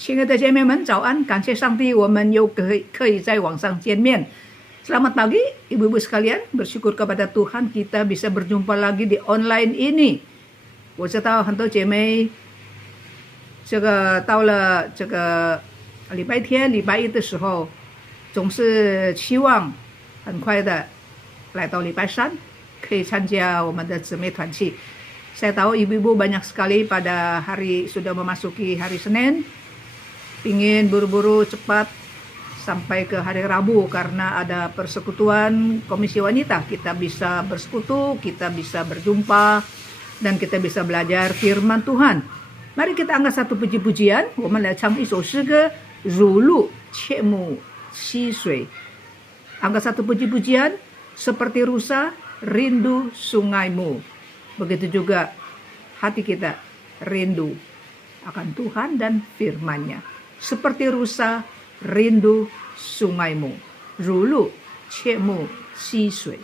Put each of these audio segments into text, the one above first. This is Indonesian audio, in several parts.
亲爱的姐妹们，早安！感谢上帝，我们又可以在网上见面。Selamat pagi, ibu-ibu sekalian. Bersyukur kepada Tuhan kita bisa berjumpa lagi di online ini。我知道很多姐妹，到了这个礼拜天、礼拜一的时候，总是期望很快的来到礼拜三，可以参加我们的姊妹团契。Saya tahu ibu-ibu banyak sekali pada sudah memasuki hari Senin, ingin buru-buru cepat sampai ke hari Rabu karena ada persekutuan Komisi Wanita. Kita bisa bersekutu, kita bisa berjumpa, dan kita bisa belajar firman Tuhan. Mari kita angkat satu puji-pujian. 我们来唱一首诗歌，如露切慕溪水。Angkat satu puji-pujian, seperti rusa rindu sungaimu. Begitu juga hati kita rindu akan Tuhan dan firman-Nya. Seperti rusa rindu sungaimu, 如露切慕溪水。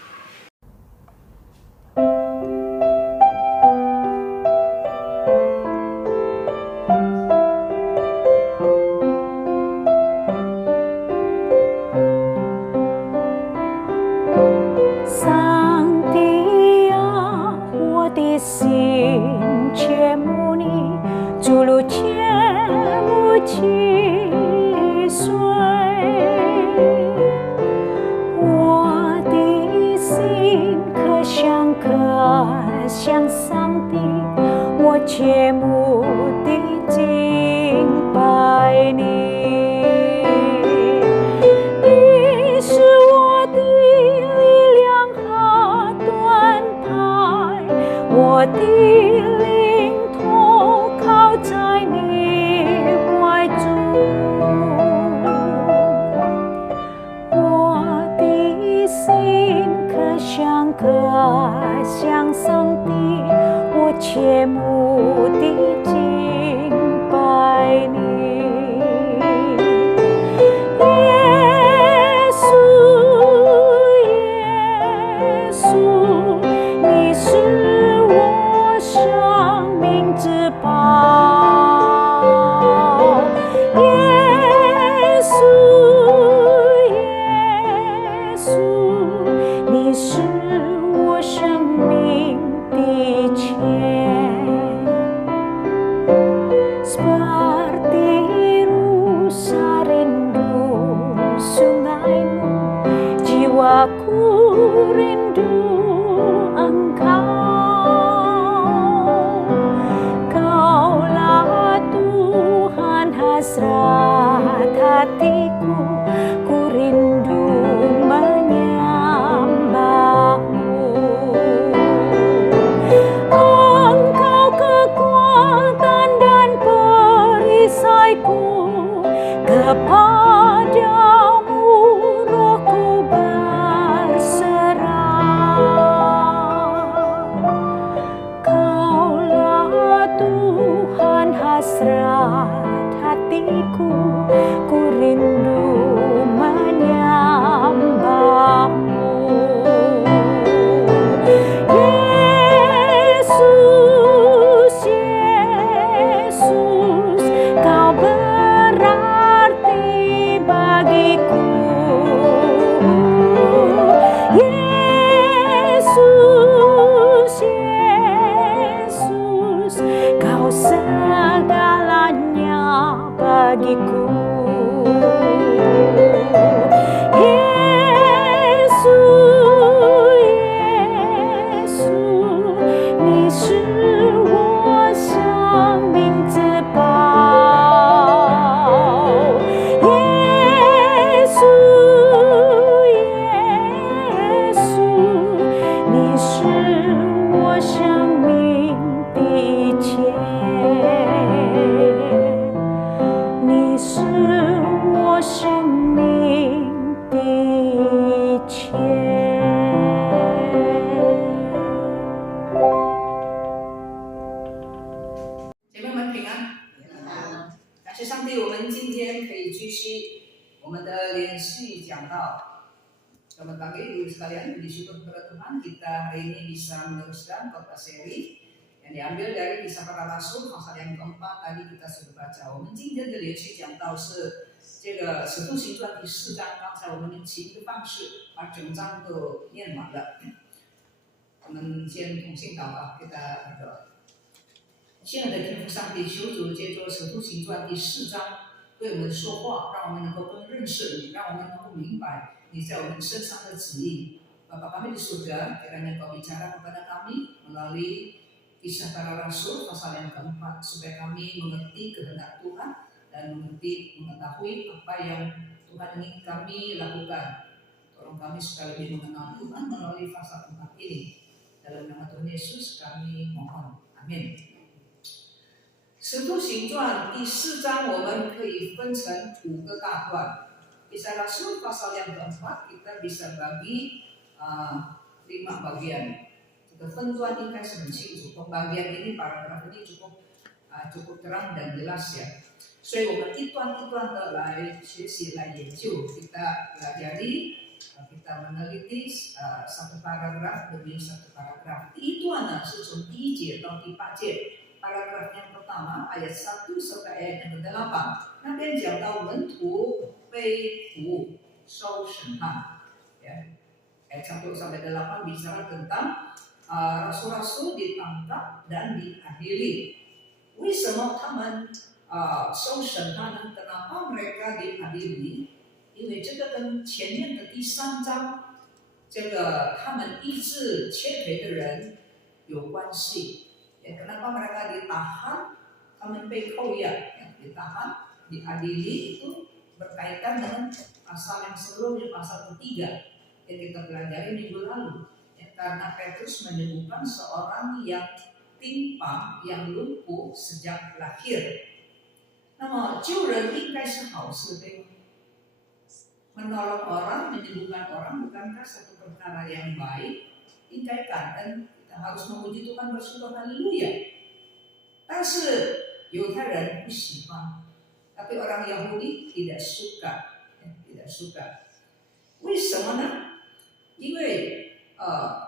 上帝啊，我的心切慕你，诸如切慕溪水。我的心可想上帝，我切慕地敬拜你。你是我的力量和盾牌，我的灵投靠在你怀中。我的心可想上帝，我切慕地敬拜你。耶稣，你是我生命之宝。耶稣，你是我生命的钱。Seperti rusa rindu sungaimu, jiwaku rindu Engkau. Kaulah Tuhan hasrat hatiku, ku rindu menyembahmu. Engkau kekuatan dan perisaiku, kepadamu rohku berserah. Kaulah Tuhan hasrat hatiku, ku rindu menyembahmu. Yesus, kau berarti bagiku. Yesus, kau segalanya bagiku. Yesus, 你是我生命之宝。耶稣，你是我生命的钱。你是我生命的钱。姐妹们平安，感谢上帝，我们今天可以继续我们的连续讲道。Selamat pagi ibu sekalian, bersyukur kepada Tuhan kita hari ini bisa meneruskan khotbah seri yang diambil dari Kisah Para Rasul pasal yang keempat tadi kita sudah baca。我们今天的连续讲到是这个《使徒行传》第4章，刚才我们用其余的方式把整章都念完了。我们先同心祷告，给大家那个亲爱的天父上帝，求主借着《使徒行传》第4章对我们说话，让我们能够更认识你，让我们能够明白你在我们身上的旨意。Bapa kami di surga, kiranya Kau bicara kepada kami melalui Kisah Para Rasul pasal yang keempat, supaya kami mengerti kehendak Tuhan dan mengetahui apa yang Tuhan ingin kami lakukan. Tolong kami supaya lebih mengenal Tuhan melalui pasal 4 ini. Dalam nama Tuhan Yesus kami mohon. Amin. 使徒行传第4章我们可以分成5个大段。Kisah Rasul pasal yang keempat kita bisa bagi 5 bagian. 这个分段应该是很清楚。Pembagian ini paragraf ini cukup terang dan jelas ya. 所以我们一段一段的来学习来研究，kita pelajari kita meneliti satu paragraf demi satu paragraf. 第一段呢是从第1节到第8节。paragraf yang pertama ayat 1 sampai ayat yang ke-8， 那边讲到门徒被捕受审判， ya. Ayat 1 sampai 8 bicara tentang rasul-rasul ditangkap dan diadili. 为什么他们受审判呢？ Kenapa mereka diadili？ 因为这个跟前面的第3章这个他们医治瘸腿的人有关系。 Kenapa mereka ditahan? Kami被扣押, ditahan, diadili itu berkaitan dengan pasal yang sebelumnya, pasal ketiga yang kita pelajari minggu lalu. Karena Petrus menyebutkan seorang yang timpang, yang lumpuh sejak lahir. 那么救人应该是好事，对吗？ Menolong orang, menyembuhkan orang bukankah satu perkara yang baik? 应该感恩。 harus memuji Tuhan bersyukur haleluya. 但是犹太人不喜欢， tapi orang Yahudi tidak suka, tidak suka. 为什么呢？ 因为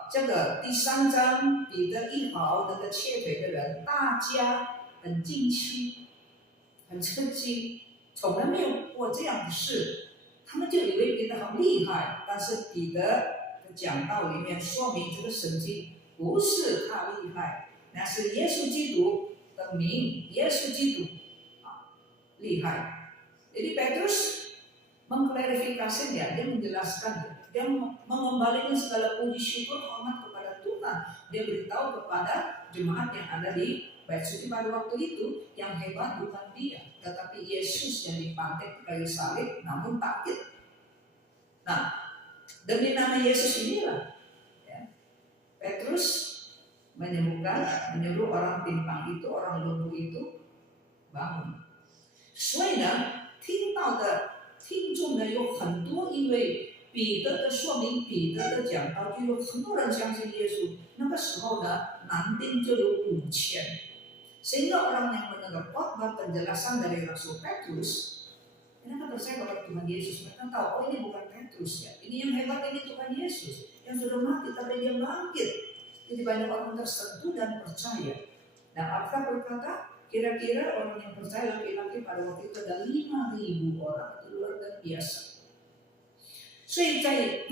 这个第3章彼得医好那个瘸腿的人，大家很惊奇，很吃惊，从来没有过这样的事，他们就以为彼得很厉害。但是彼得的讲道里面说明这个神迹。 不是他厉害，那是耶稣基督的名，耶稣基督厉害。Jadi Petrus mengklarifikasinya, dia menjelaskannya, dia mengembalikan segala puji syukur hormat kepada Tuhan. Dia beritahu kepada jemaat yang ada di bait suci pada waktu itu, yang hebat bukan dia, tetapi Yesus yang dipantek kayu salib, namun takut. Nah, demi nama Yesus inilah. Petrus menyuruh orang timpang itu, orang lumpuh itu bangun. 所以呢，听到的听众呢有很多，因为彼得的说明，彼得的讲道，就有很多人相信耶稣。那个时候呢，男丁就有5000， sehingga orang yang mendengar khotbah penjelasan dari Rasul Petrus, mereka percaya kepada Tuhan Yesus. Mereka tahu, oh ini bukan Petrus ya, ini yang hebat ini Tuhan Yesus. Yang sudah mati tapi dia bangkit. Jadi banyak orang tersentuh dan percaya. Dan Alkitab berkata kira-kira orang yang percaya laki-laki pada waktu itu ada 5.000 orang, itu luar biasa. 所以在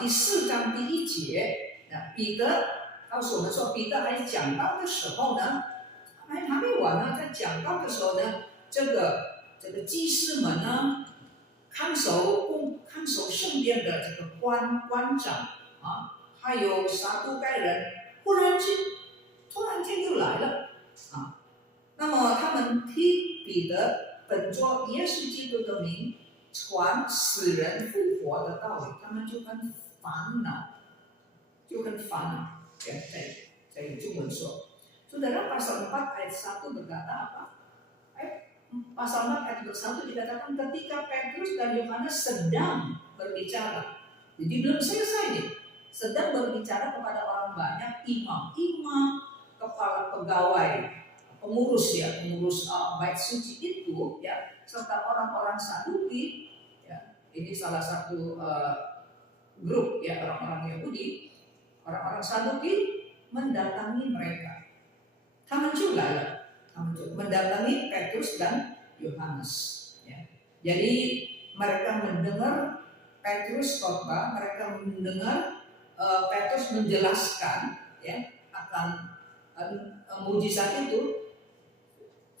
第4章第1节，彼得告诉我们说，彼得还讲道的时候呢，还没完呢，在讲道的时候呢，这个祭司们呢。 看守圣殿的这个官长还有撒都该人，突然间就来了那么他们替彼得本着耶稣基督的名传死人复活的道理，他们就很烦恼，在中文说。Saudara pasal 4 ayat 1 berkata apa? Pasal 4 ayat 1 dikatakan ketika Petrus dan Yohanes sedang berbicara. Jadi belum selesai nih. Sedang berbicara kepada orang banyak, imam, kepala pegawai, pengurus bait suci itu ya, serta orang-orang Saduki ya. Ini salah satu grup ya orang-orang Yahudi, orang-orang Saduki mendatangi mereka. 他们就来了，他们就mendatangi Petrus dan Yohanes. Ya. Jadi mereka mendengar Petrus khotbah, mereka mendengar Petrus menjelaskan ya akan mujizat itu.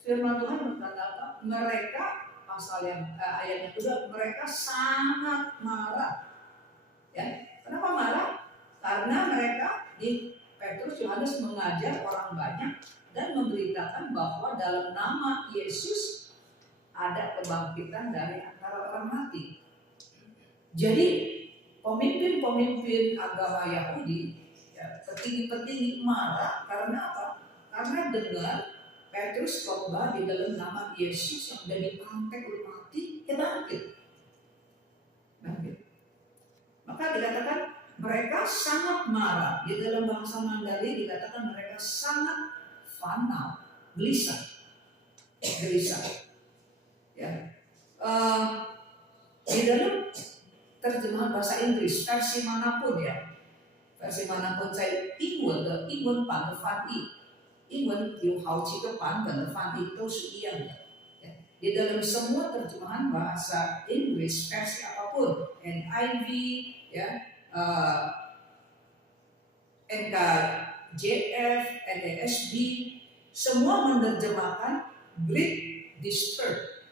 Firman Tuhan berkata apa? Mereka pasal yang ayat yang kedua, mereka sangat marah. Ya, kenapa marah? Karena mereka di Petrus Yohanes mengajar orang banyak dan memberitakan bahwa dalam nama Yesus ada kebangkitan dari antara orang mati. Jadi pemimpin-pemimpin agama Yahudi, ya, petinggi-petinggi marah karena apa? Karena dengar Petrus khotbah di dalam nama Yesus yang sudah diangkat oleh mati, bangkit. Maka dikatakan mereka sangat marah. Di dalam bahasa Mandarin dikatakan mereka sangat fanal, gelisah. Ya. Di dalam terjemahan bahasa Inggris versi manapun ya, versi manapun saya 英文版的翻译。英文有好几个版本的翻译都是一样的。Di dalam semua terjemahan bahasa Inggris versi apapun, NIV, ya, NKJF, NASB, semua menerjemahkan great disturb。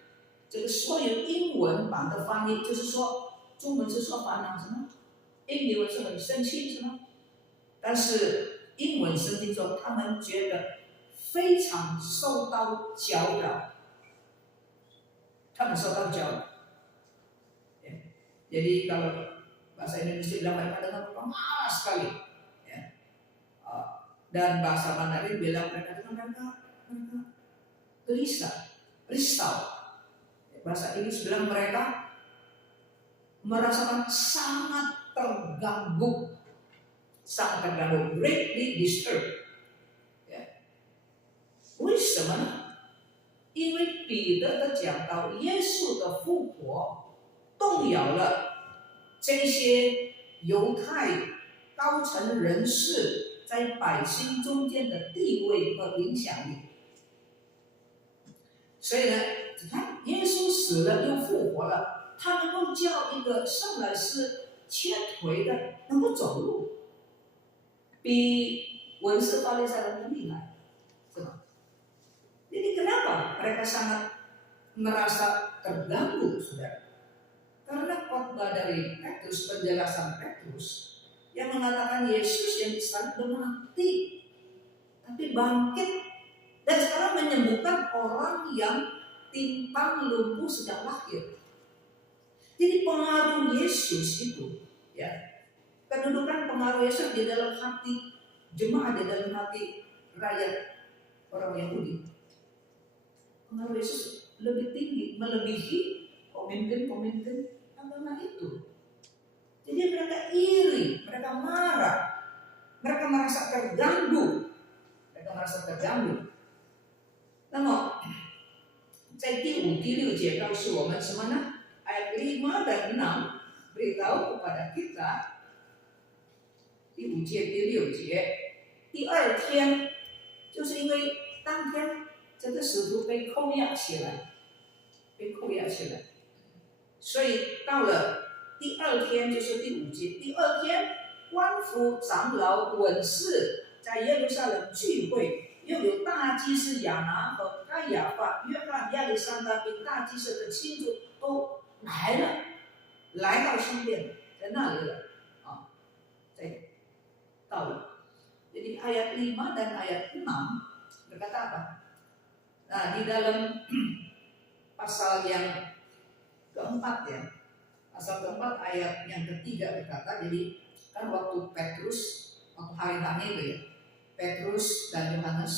这个所有英文版的翻译就是说，中文是说烦恼什么，英文是很生气什么，但是英文圣经说，他们觉得非常受到搅扰，他们受到搅扰。Ya. Jadi kalau bahasa Indonesia bilang mereka dengar marah sekali, ya. Dan bahasa Mandarin bilang mereka gelisah, risau. Bahasa Inggris bilang mereka merasakan sangat terganggu. 上个段落 greatly disturbed， 为什么呢？因为彼得的讲到耶稣的复活动摇了这些犹太高层人士在百姓中间的地位和影响力。所以呢，你看耶稣死了又复活了，他能够叫一个生来是瘸腿的能够走路，比文士法利赛人更厉害，是吧？ Jadi kenapa mereka sangat merasa terganggu, saudara? Karena khotbah dari Petrus, penjelasan Petrus yang mengatakan Yesus yang sudah mati, tapi bangkit dan sekarang menyembuhkan orang yang timpang lumpuh sejak lahir. Jadi pengaruh Yesus itu, ya, kedudukan pengaruh Yesus di dalam hati jemaat, di dalam hati rakyat orang Yahudi. Pengaruh Yesus lebih tinggi, melebihi pemimpin-pemimpin agama itu. Jadi mereka iri, mereka marah, mereka merasa terganggu,那么在第5、第6节告诉我们什么呢？ ayat 5 dan 6 beritahu kepada kita， 第5节、第6节， 第2天就是因为当天 这个使徒被扣押起来，所以到了第2天，就是第5节。第2天，官府长老、文士在耶路撒冷聚会，又有大祭司亚拿和该亚法、约翰、亚历山大并大祭司的亲族都来了，来到圣殿，在那里了啊，到了。Jadi ayat 5 dan ayat 6 berkata apa? Nah, di dalam pasal yang keempat ya, pasal keempat ayat yang ketiga berkata, jadi kan waktu Petrus, waktu hari tanya itu ya, Petrus dan Yohanes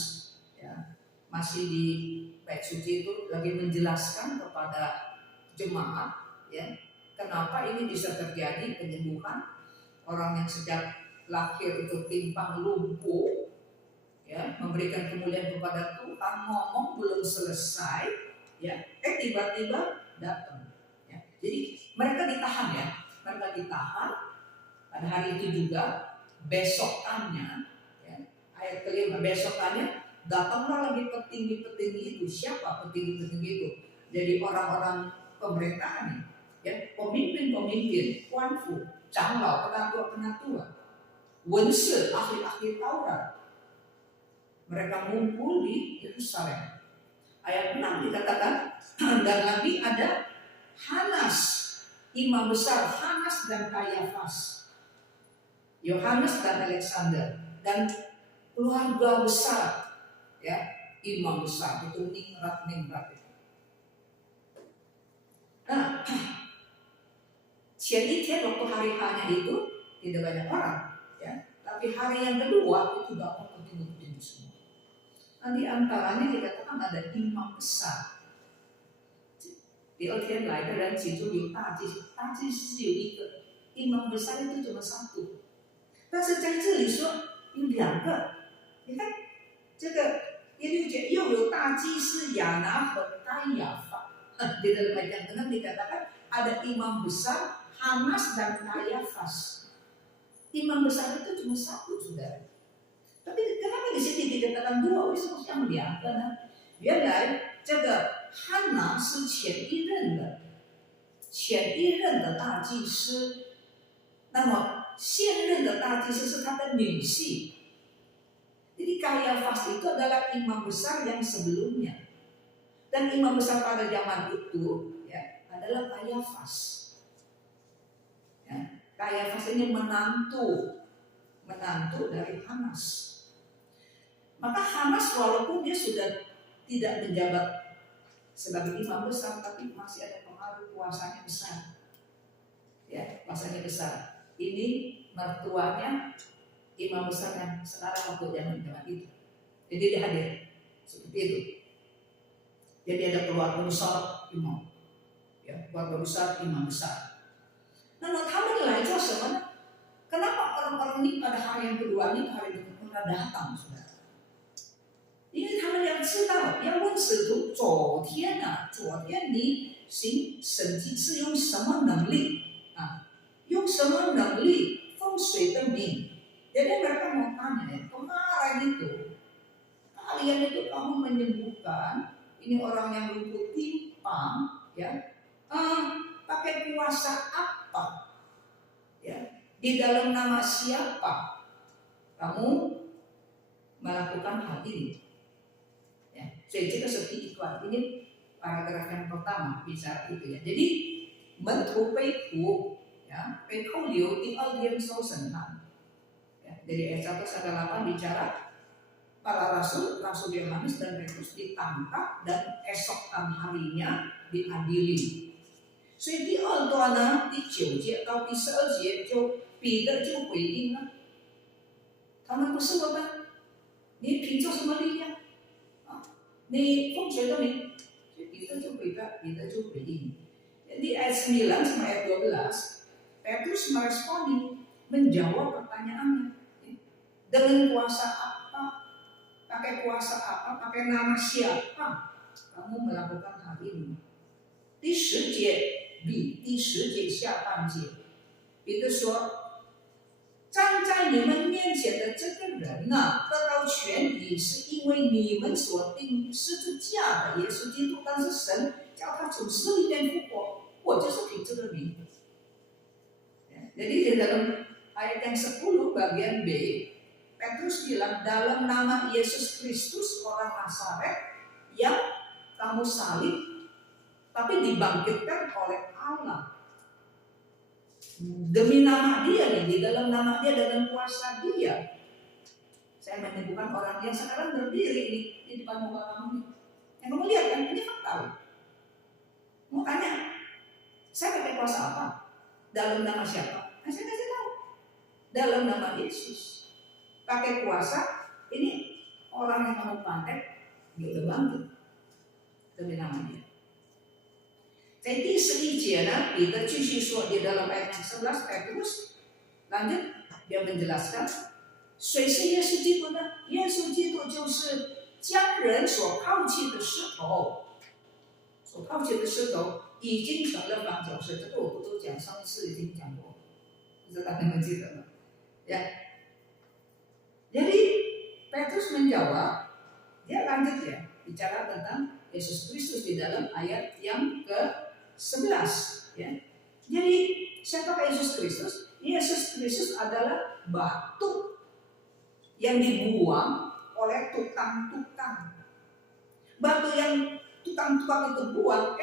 ya masih di bait suci itu lagi menjelaskan kepada jemaat ya, kenapa ini bisa terjadi penyembuhan orang yang sejak lahir itu timpang lumpuh. Ya, memberikan kemuliaan kepada Tuhan, ngomong belum selesai, ya, tiba-tiba datang. Ya. Jadi mereka ditahan pada hari itu juga, besokannya, ya, ayat kelima, besokannya datanglah lagi petinggi-petinggi itu. Siapa petinggi-petinggi itu? Jadi orang-orang pemerintahan, ya, pemimpin-pemimpin, kuanfu,长老, penatua-penatua, wense, ahli-ahli Taurat. Mereka ngumpul di Yerusalem. Ayat 6 dikatakan, dan lagi ada Hanas, imam besar, Hanas dan Kayafas, Yohanes dan Alexander, dan keluarga besar, ya, imam besar itu ningrat itu. Nah, 前一天 waktu hari hanya itu tidak banyak orang, ya, tapi hari yang kedua itu datang petinggi-petinggi semua. Nah, di antaranya dikatakan ada imam besar. 第二天来的人其中有大祭司，大祭司是有一个，imam besar itu cuma satu， 但是在这里说有两个。你看这个第6节又有大祭司亚拿和该亚法。di dalam ayat yang 6 dikatakan ada imam besar Hanas dan Kayafas. Imam besar itu cuma satu, saudara. Tapi kenapa di sini dikatakan dua? 为什么像两个呢？原来这个汉娜是前一任的大祭司，那么现任的大祭司是他的女婿。Jadi Kayafas itu adalah imam besar yang sebelumnya, dan imam besar pada zaman itu, ya, adalah Kayafas. Ya, Kayafas ini menantu dari Hanas. Maka Hanas walaupun dia sudah tidak menjabat sebagai imam besar, tapi masih ada pengaruh, kuasanya besar. Ya, kuasanya besar. Ini mertuanya imam besar yang sekarang waktu zaman itu. Jadi dia hadir seperti itu. Jadi ada keluarga besar imam, ya, keluarga besar imam besar. Nah, mereka来做什么呢？ Kenapa orang-orang ini pada hari yang kedua ini hari yang kedua datang, saudara? 因为他们要知道，要问使徒，昨天你行神迹是用什么能力啊？用什么能力？风水的名。Jadi mereka mau tanya, kemarin itu kalian itu kamu menyembuhkan ini orang yang lumpuh timpang, ya, pakai kuasa apa? Ya, di dalam nama siapa kamu melakukan hal ini? Ya, jadi kita seperti iklan ini paragraf yang pertama bicara itu, ya. Jadi 门徒被捕， ya, 被扣留，第二天受审判。 Jadi ayat 1 sampai 8 bicara para rasul Yohanes dan Petrus ditangkap dan esokan harinya diadili. 所以第二段呢，第9节到第12节彼得就回应了，他们不是我们，你凭着什么力量啊？你奉谁的名？所以彼得就回应。Di ayat 9 sampai ayat 12 Petrus meresponi, menjawab pertanyaannya. Dengan kuasa apa? Pakai kuasa apa? Pakai nama siapa kamu melakukan hal ini? 第10节下半节，彼得说：“站在你们面前的这个人呐，得到权柄，是因为你们所钉十字架的耶稣基督，但是神叫他从死里面复活，我就是凭这个名。” Jadi di dalam ayat yang 10 bagian B, Petrus bilang, dalam nama Yesus Kristus orang Nazaret yang kamu salib tapi dibangkitkan oleh Allah. Demi nama dia nih, di dalam nama dia, dengan kuasa dia. Saya menyembuhkan orang yang sekarang berdiri nih di depan muka kamu nih. Yang kamu lihat kan, ini fakta. Mau tanya, saya pakai kuasa apa? Dalam nama siapa? Nah, saya kasih tahu. Dalam nama Yesus. Pakai kuasa, ini orang yang kamu pantek, dia udah bangkit demi nama dia. 在第11节呢，彼得继续说，di dalam ayat 11 Petrus lanjut dia menjelaskan, 谁是耶稣基督呢？耶稣基督就是将人所抛弃的石头，已经成了绊脚石。这个我不都讲，上一次已经讲过，不知道你们记得吗？ Ya. Jadi Petrus menjawab, dia lanjut ya, bicara tentang Yesus Kristus di dalam ayat yang ke-11 ya. Jadi siapakah Yesus Kristus? Yesus Kristus adalah batu yang dibuang oleh tukang-tukang. Batu yang tukang-tukang itu buang,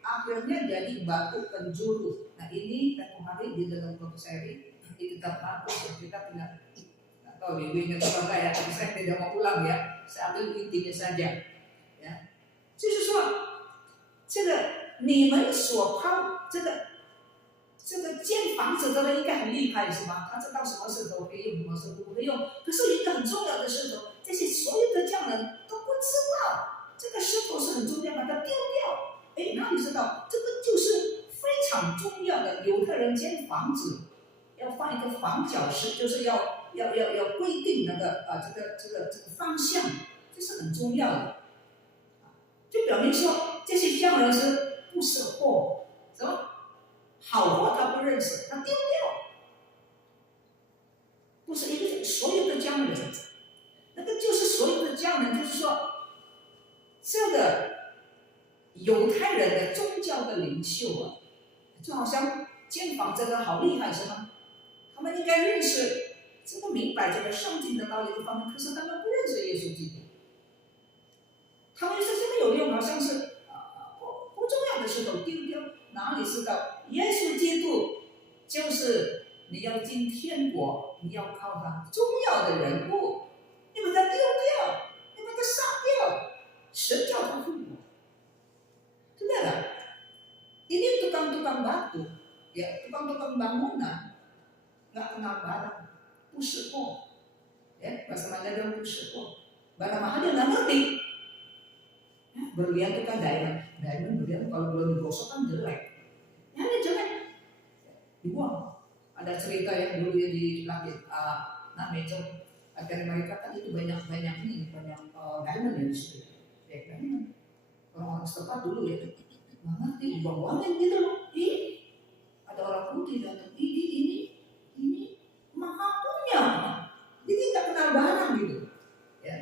akhirnya jadi batu penjuru. Nah ini tempoh hari di dalam seri di kitab Markus ya, kita tidak tahu di ingat apa ya, tapi saya tidak mau ulang ya, saya ambil intinya saja ya. 就是说，这个你们所抛这个建房子的人应该很厉害是吧？他知道什么石头可以用，什么石头不可以用。可是一个很重要的石头，这些所有的匠人都不知道这个石头是很重要，把它丢掉。哪里知道？这个就是非常重要的。犹太人建房子要放一个房角石，就是要规定那个这个方向，这是很重要的。就表明说这些匠人是不识货，什么？好货他不认识，他丢掉。不是一个所有的匠人，那个就是所有的匠人，就是说，这个犹太人的宗教的领袖啊，就好像建房这个好厉害是吗？他们应该认识这个明白这个圣经的道理的方面，可是他们不认识耶稣基督，他们说这个有用，好像是不重要的石头丢掉。哪里知道耶稣基督就是你要进天国，你要靠他重要的人物，你把他丢掉，你把他杀掉，神叫他复活。Saudara, ini tukang-tukang batu, ya tukang-tukang bangunan, nggak kenal barang, 不识货, ya bahasa Mandarin 不识货, barang mahal dia nggak ngerti. Berlian itu kan diamond berlian kalau belum digosok kan jelek. Ya ini jelek, dibuang. Ada cerita yang dulu ya di langit, Mejo, agar mereka kan itu banyak diamond ya di situ. Ya kan, orang-orang setempat dulu ya, nggak ngerti dibuang-buangin gitu loh. Ada orang putih datang, ini mahal punya, jadi nggak kenal barang gitu. Ya,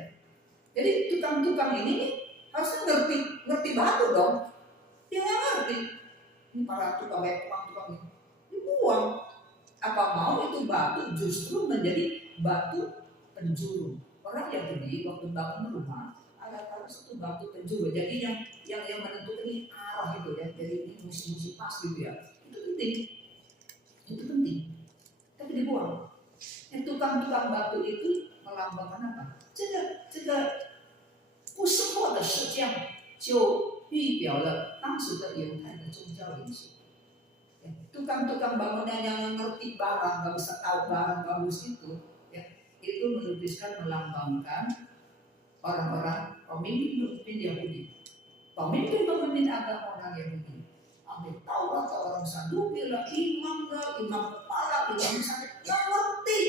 jadi tukang-tukang ini harusnya ngerti batu dong. Dia nggak ngerti. Ini para tukang ini dibuang. Apa mau itu batu justru menjadi batu penjuru. Orang yang beli waktu bangun rumah ada satu batu penjuru. Jadi yang menentukan ini arah itu ya. Jadi ini mesti pas gitu ya. Itu penting. Tapi dibuang. Tukang-tukang batu itu melambangkan apa? 这个不识货的石匠就预表了当时的犹太的宗教领袖。Tukang-tukang bangunan yang ngerti barang, nggak bisa tahu barang bagus itu, ya, itu melambangkan orang-orang pemimpin Yahudi, pemimpin agama orang Yahudi. Ambil Taurat orang Saduki lah, imam kepala, imam besar, nggak ngerti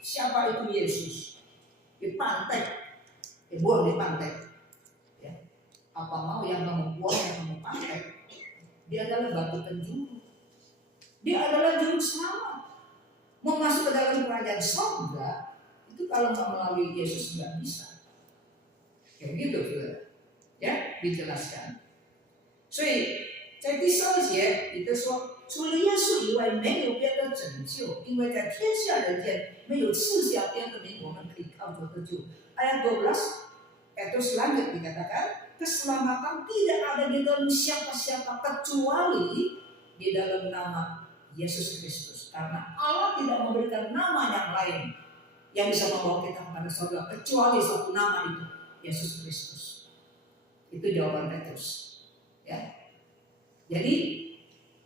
siapa itu Yesus. Dipantek, buang di pantai. Ya. Apa mau yang kamu buang, yang kamu pantek? Dia adalah batu penjuru. Dia adalah juru selamat. Mau masuk ke dalam kerajaan surga itu kalau nggak melalui Yesus nggak bisa. Kayak gitu, saudara. Ya, dijelaskan. 所以在第三节里头说，除了耶稣以外，没有别的拯救，因为在天下人间没有赐下别的名，我们可以靠着得救。Ayat 12 Petrus lanjut dikatakan, keselamatan tidak ada di dalam siapa-siapa kecuali di dalam nama Yesus Kristus. Karena Allah tidak memberikan nama yang lain yang bisa membawa kita kepada surga kecuali satu nama itu, Yesus Kristus. Itu jawaban Petrus. Ya. Jadi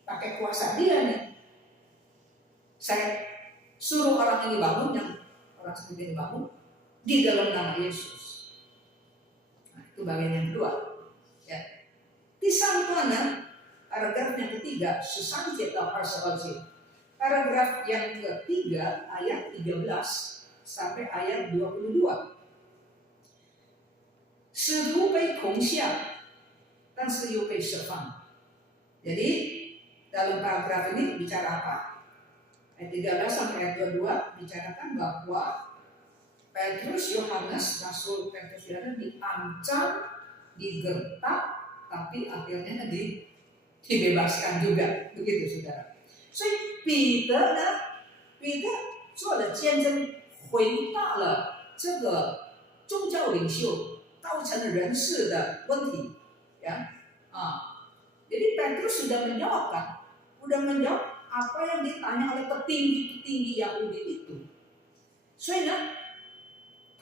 pakai kuasa dia nih. Saya suruh orang ini bangun, yang orang seperti ini bangun di dalam nama Yesus. Nah, itu bagian yang kedua. Ya. Di sampingnya paragraf yang ketiga, sesanjit atau parsalajit. Paragraf yang ketiga ayat 13 sampai ayat 22. 使徒被恐吓，但是又被释放。Jadi dalam paragraf ini bicara apa? Ayat 13 sampai ayat 22 bicarakan bahwa Petrus, Yohanes, Rasul Petrus Yohanes diancam, digertak, tapi akhirnya dibebaskan juga, begitu saudara. 所以彼得呢，彼得做了见证，回答了这个宗教领袖造成人事的问题，ya. Jadi Petrus sudah menjawab apa yang ditanya oleh petinggi Yahudi itu. 所以呢，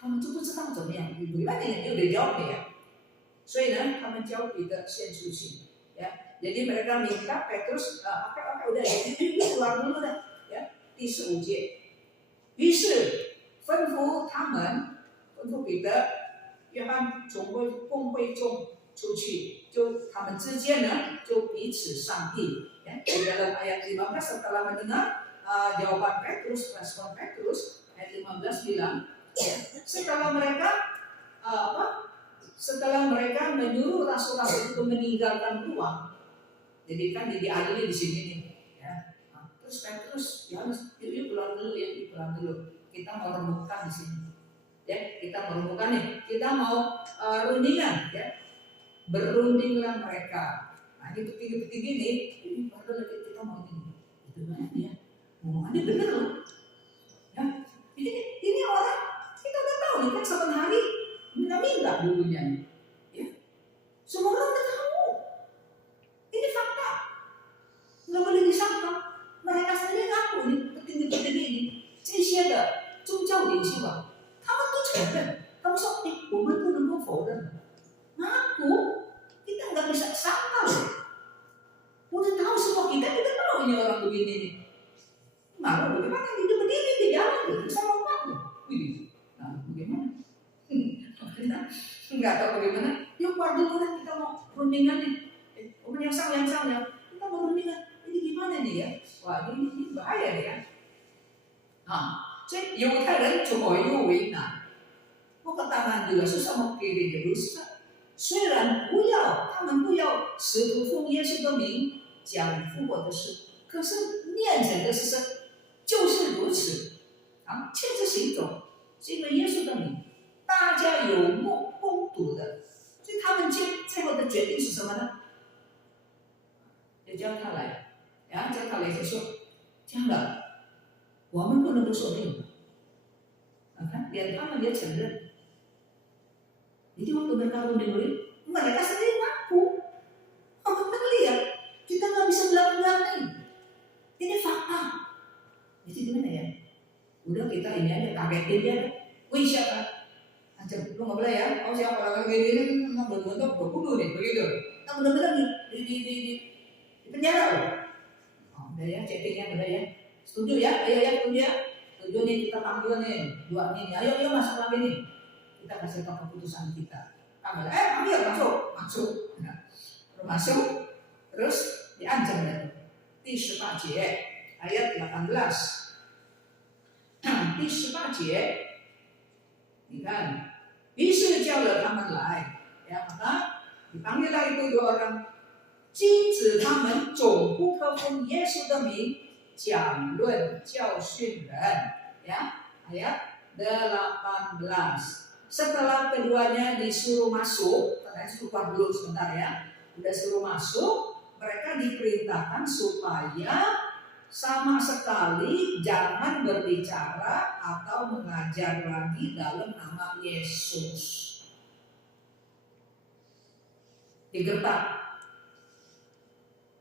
他们就不知道怎么样，你那点就得交给啊。所以呢，他们交彼得先出去，ya. Jadi mereka minta Petrus, pakai udah keluar dulu dah, ya. 第15节，于是吩咐彼得、约翰从公会中出去，就他们之间呢就彼此上帝。Ya, di dalam ayat 15 setelah mendengar jawaban Petrus, respon Petrus, ayat 15 bilang, ya, setelah mereka menyuruh rasul-rasul itu meninggalkan ruang, jadi kan diadili di sini nih, ya. Terus Petrus, Yohanes, yuk pulang dulu ya, pulang dulu. Kita mau renungkan di sini, ya. Kita mau renungkan nih, kita mau rundingan, ya. Berundinglah mereka. Nah, ini petinggi-petinggi nih, ini baru lagi kita mau ini, itu banyak ya. Ngomongannya bener loh, ya. Ini orang kita udah tahu nih kan 7 hari minta dulunya, ya. Semua orang udah tahu. Ini fakta, nggak boleh disangka. Mereka sendiri ngaku nih petinggi-petinggi ini, 这些的宗教领袖啊，他们都承认，他们说，我们不能够否认，ngaku kita nggak bisa sangka loh. Udah tahu semua kita tahu ini orang begini nih. Malu bagaimana dia berdiri di jalan tuh sama umatnya. Nah, bagaimana? Nggak tahu bagaimana. Yuk keluar dulu lah, kita mau rundingan nih. Yang sang ya. Kita mau rundingan. Ini gimana nih ya? Wah, ini bahaya nih ya. 所以犹太人左右为难。Pertentangan juga susah mau kiri juga susah。虽然他们不要使徒奉耶稣的名讲复活的事，可是念成的是就是如此啊，切着行走，是因为耶稣的名，大家有目共睹的，所以他们最后的决定是什么呢？就叫他来，叫他来就说，这样的，我们不能够说定，看连他们也承认。Jadi waktu mereka dengerin, mereka sendiri ngaku. Kita lihat, kita nggak bisa bilang-bilang nih. Ini fakta. Jadi gimana ya? Udah kita ini aja, kagetin dia. Wih siapa? Ancam, lu nggak boleh ya? Kalau siapa orang gini memang benar-benar berbunuh nih, begitu. Kita benar-benar di penjara loh. Udah ya, chattingnya udah ya. Setuju ya? Ayo ya, setuju ya. Setuju nih, kita panggil nih, 2 ini. Ayo masuk lagi nih. Kita kasih tahu keputusan kita. Ambil masuk. Nah, masuk, terus diancam dan di 18 节 ayat 18. 第18节，你看，于是叫了他们来，maka dipanggillah itu 2 orang， 禁止他们总不可奉耶稣的名讲论教训人，ayat 18. Setelah keduanya disuruh masuk, katanya suruh keluar dulu sebentar ya, udah suruh masuk, mereka diperintahkan supaya sama sekali jangan berbicara atau mengajar lagi dalam nama Yesus. Digertak,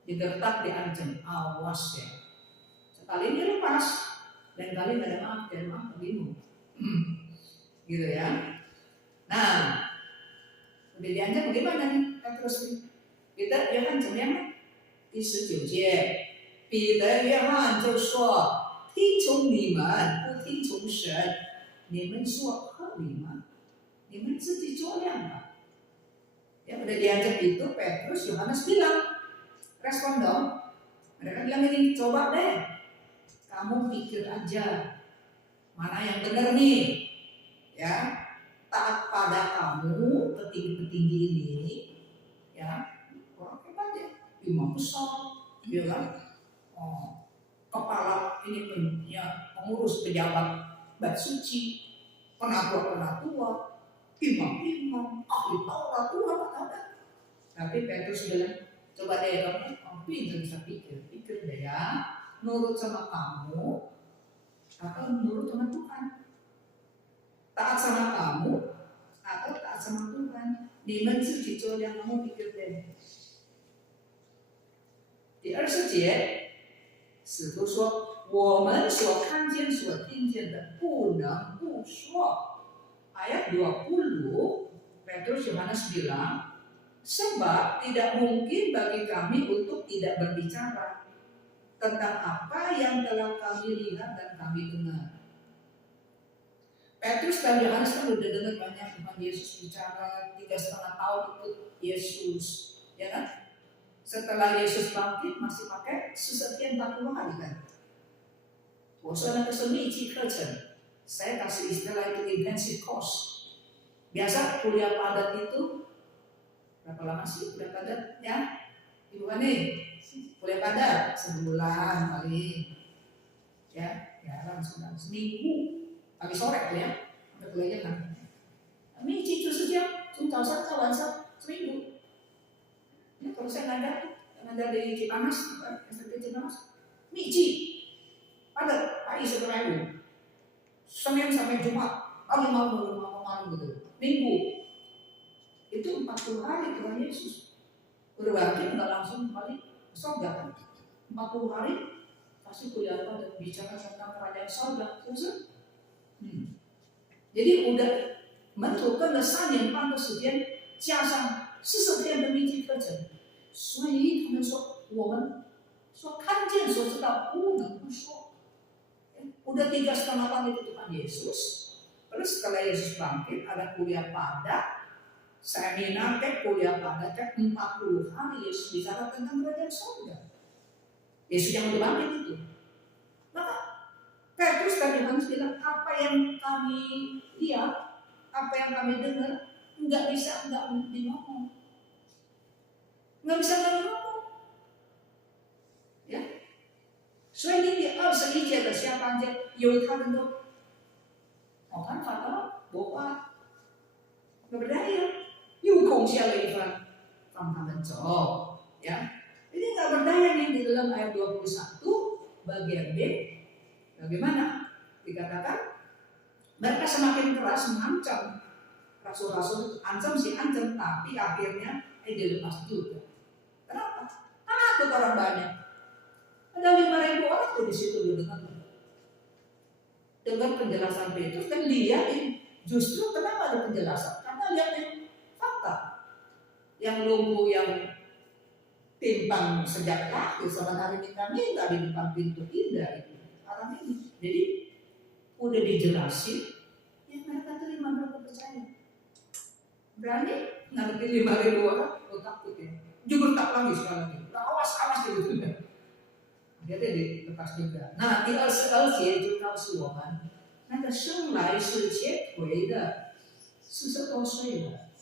diancam, awas ya. Sekali ini lepas, dan kali nggak ada maaf begini, gitu ya. Nah, udah diancam bagaimana nih? Terus kita Yohanes怎么样？第19节，彼得、约翰就说：“听从你们，不听从神，你们说合理吗？你们自己做量吧。” Ya udah diancam itu, Petrus, Yohanes bilang, respon dong. Mereka bilang ini, coba deh, kamu pikir aja mana yang benar nih, ya. Taat pada kamu petinggi-petinggi ini, ya, orang hebat ya, imam besar, ya kan, kepala ini pengurus pejabat bait suci, penatua, imam-imam, ahli Taurat, ulama ada. Tapi Petrus bilang, coba deh kamu pintar bisa pikir deh ya, nurut sama kamu atau nurut sama Tuhan, taat sama kamu atau taat sama Tuhan. 你们自己做两个pikir deh. 第20节，使徒说：“我们所看见、所听见的，不能不说。” Ayat 20, Petrus Yohanes bilang, sebab tidak mungkin bagi kami untuk tidak berbicara tentang apa yang telah kami lihat dan kami dengar. Petrus dan Yohanes kan udah dengar banyak tentang Yesus bicara, 3,5 tahun ikut Yesus, ya kan? Setelah Yesus bangkit masih pakai sesekian 40 hari kan? 我说那个是密集课程， saya kasih istilah itu intensive course. Biasa kuliah padat itu berapa lama sih kuliah padat? Ya, Ibu Ani, kuliah padat sebulan paling, ya, seminggu. Pagi sore tuh ya, ada kuliahnya kan. Miji itu sejam, 从早上到晚上 seminggu. Ya, kalau saya ngajar di Cipanas, SMP Cipanas, Miji, padat, pagi setelah itu, Senin sampai Jumat, paling malam gitu, Minggu. Itu 40 hari Tuhan Yesus. Udah bangkit nggak langsung kembali ke surga kan? 40 hari pasti kuliah padat, bicara tentang kerajaan surga, selesai. Jadi udah 门徒跟了3年半的时间，加上40天的密集课程，所以他们说我们说看见所知道不能不说。Udah 3,5 tahun itu Tuhan Yesus, terus setelah Yesus bangkit ada kuliah padat, seminar kuliah padat 40 hari Yesus bicara tentang kerajaan surga. Yesus yang udah bangkit itu. Maka Petrus dan Yohanes bilang, apa yang kami lihat, apa yang kami dengar, nggak bisa ngomong. Nggak bisa ngomong. Ya. 所以你第21节的下半节有他们的看法了，我话nggak berdaya, 又攻下了一番，放他们走，ya. Ini nggak berdaya nih di dalam ayat 21 bagian B. Bagaimana? Dikatakan mereka semakin keras mengancam rasul-rasul, ancam, tapi akhirnya dilepas juga. Kenapa? Takut orang banyak. Ada 5.000 orang tuh di situ dengar penjelasan Petrus dan lihatin. Justru kenapa ada penjelasan? Karena lihatin fakta. Yang lumpuh, yang timpang sejak lahir sama hari ini kami nggak di depan pintu indah itu. Orang ini, jadi udah dijelasin, ya mereka terima, mereka percaya. Berani ngadepin 5.000 orang, takut ya. Juga tak lagi sekarang ini, awas gitu. Dia dilepas juga. Nah, di 22节就告诉我们，那个生来是瘸腿的，40多岁了。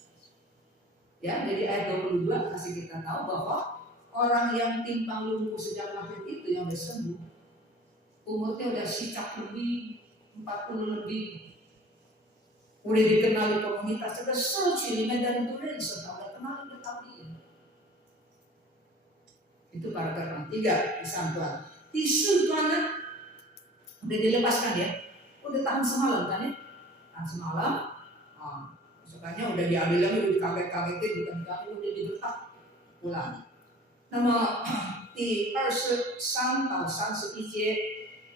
Ya, jadi ayat 22 kasih kita tahu bahwa orang yang timpang lumpuh sejak lahir itu yang udah sembuh, umurnya udah sikap lebih 40 lebih, udah dikenal di komunitas, udah search ini dan tulen udah kenal udah tahu. Itu paragraf 3 di Santuan. Di Santuan udah dilepaskan ya, udah tahan semalam kan ya, tahan semalam. Besokannya udah diambil lagi, udah dikaget-kagetin, udah didetak pulang. 那么第23到31节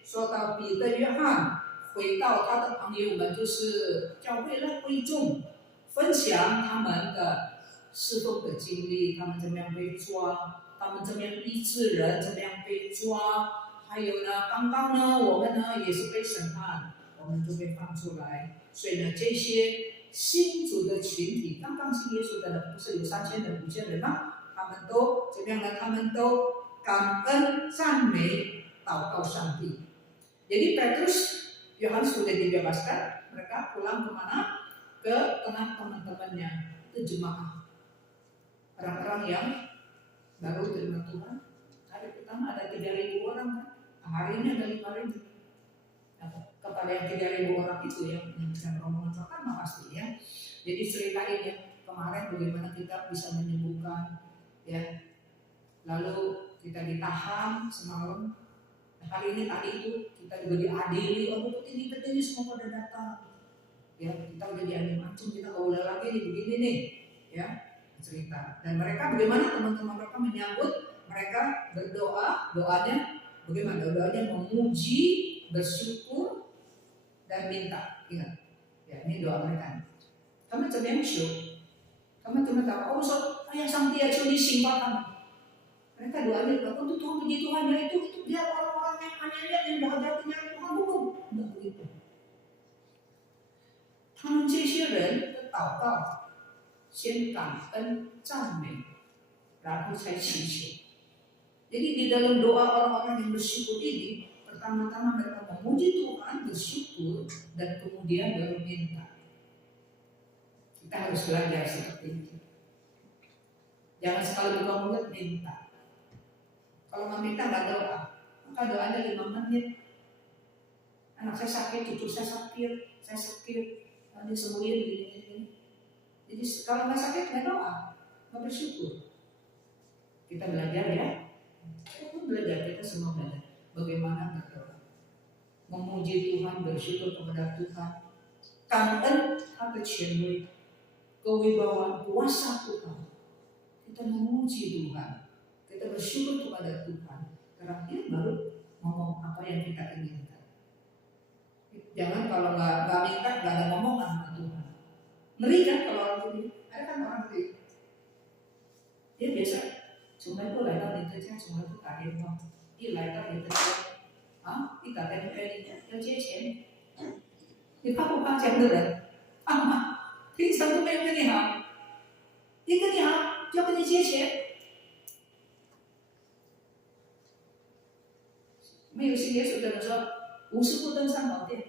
说到彼得、约翰回到他的朋友们，就是教会的会众，分享他们的侍奉的经历，他们怎么样被抓，他们怎么样医治人，怎么样被抓，还有呢，刚刚呢，我们呢也是被审判，我们就被放出来。所以呢，这些信主的群体，刚刚信耶稣的人，不是有3000人、5000人吗？他们都怎么样呢？他们都感恩、赞美、祷告上帝。Jadi Petrus, Yohanes sudah dibebaskan, mereka pulang kemana? Ke tengah teman-temannya, itu jemaah. Orang-orang yang baru terima Tuhan. Hari pertama ada 3.000 orang kan? Hari ini ada 5.000. kepada yang 3.000 orang itu yang rombongan pertama pasti ya. Jadi ceritain ya kemarin bagaimana kita bisa menyembuhkan ya. Lalu kita ditahan semalam. Hari ini tadi itu kita juga diadili, petinggi-petinggi semua pada datang. Ya, kita udah diadili macam, kita nggak boleh lagi nih begini nih, ya cerita. Dan mereka bagaimana teman-teman mereka menyambut, mereka berdoa, doanya bagaimana? Doanya memuji, bersyukur, dan minta. Ingat, ya ini doa mereka. Kamu macam syukur, kamu tahu, so ayah sang dia curi simpanan. Mereka doanya untuk Tuhan puji Tuhan ya itu biar orang-orang yang hanya yang jahat punya Tuhan hukum, tidak begitu. 他们这些人的祷告，先感恩赞美，然后才祈求。Jadi di dalam doa orang-orang yang bersyukur ini, pertama-tama mereka memuji Tuhan, bersyukur, dan kemudian baru minta. Kita harus belajar seperti itu. Jangan sekali buka mulut minta. Kalau meminta nggak doa, maka doanya 5 menit. Anak saya sakit, cucu saya sakit, nanti sembuhin gini. Jadi kalau nggak sakit nggak doa, nggak bersyukur. Kita belajar ya, kita semua belajar bagaimana berdoa, memuji Tuhan, bersyukur kepada Tuhan, kangen ada权威, kewibawaan kuasa Tuhan. Kita memuji Tuhan, kita bersyukur kepada Tuhan. Terakhir baru ngomong apa yang kita inginkan. Jangan kalau nggak minta nggak ada ngomongan sama Tuhan. Ngeri kan kalau orang begini? Ada kan orang begini? Dia biasa, cuma itu来到你的家，cuma itu 打电话，一来到你的家，一打电话给你要借钱，你怕不怕这样的人？怕吗？平常都没有跟你好，一跟你好就要跟你借钱。没有信耶稣的人说50步登山宝殿。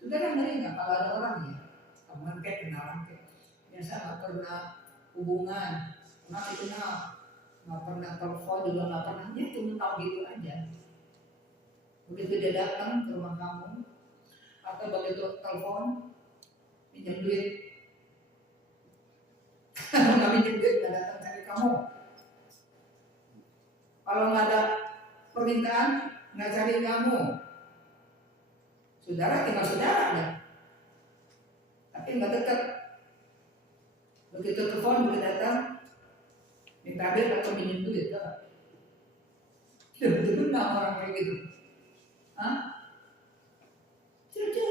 Saudara ngeri nggak kalau ada orang ya, teman kayak kenalan kayak, biasa nggak pernah hubungan, nggak dikenal, nggak pernah telepon juga nggak pernah, dia cuma tahu gitu aja. Begitu dia datang ke rumah kamu, atau begitu telepon, pinjam duit, nggak pinjam duit nggak datang cari kamu. Kalau nggak ada permintaan, nggak cari kamu. Saudara tinggal saudara ada, tapi nggak dekat. Begitu telepon boleh datang, minta duit atau minjem duit, tak? Betul-betul nggak orang kayak gitu,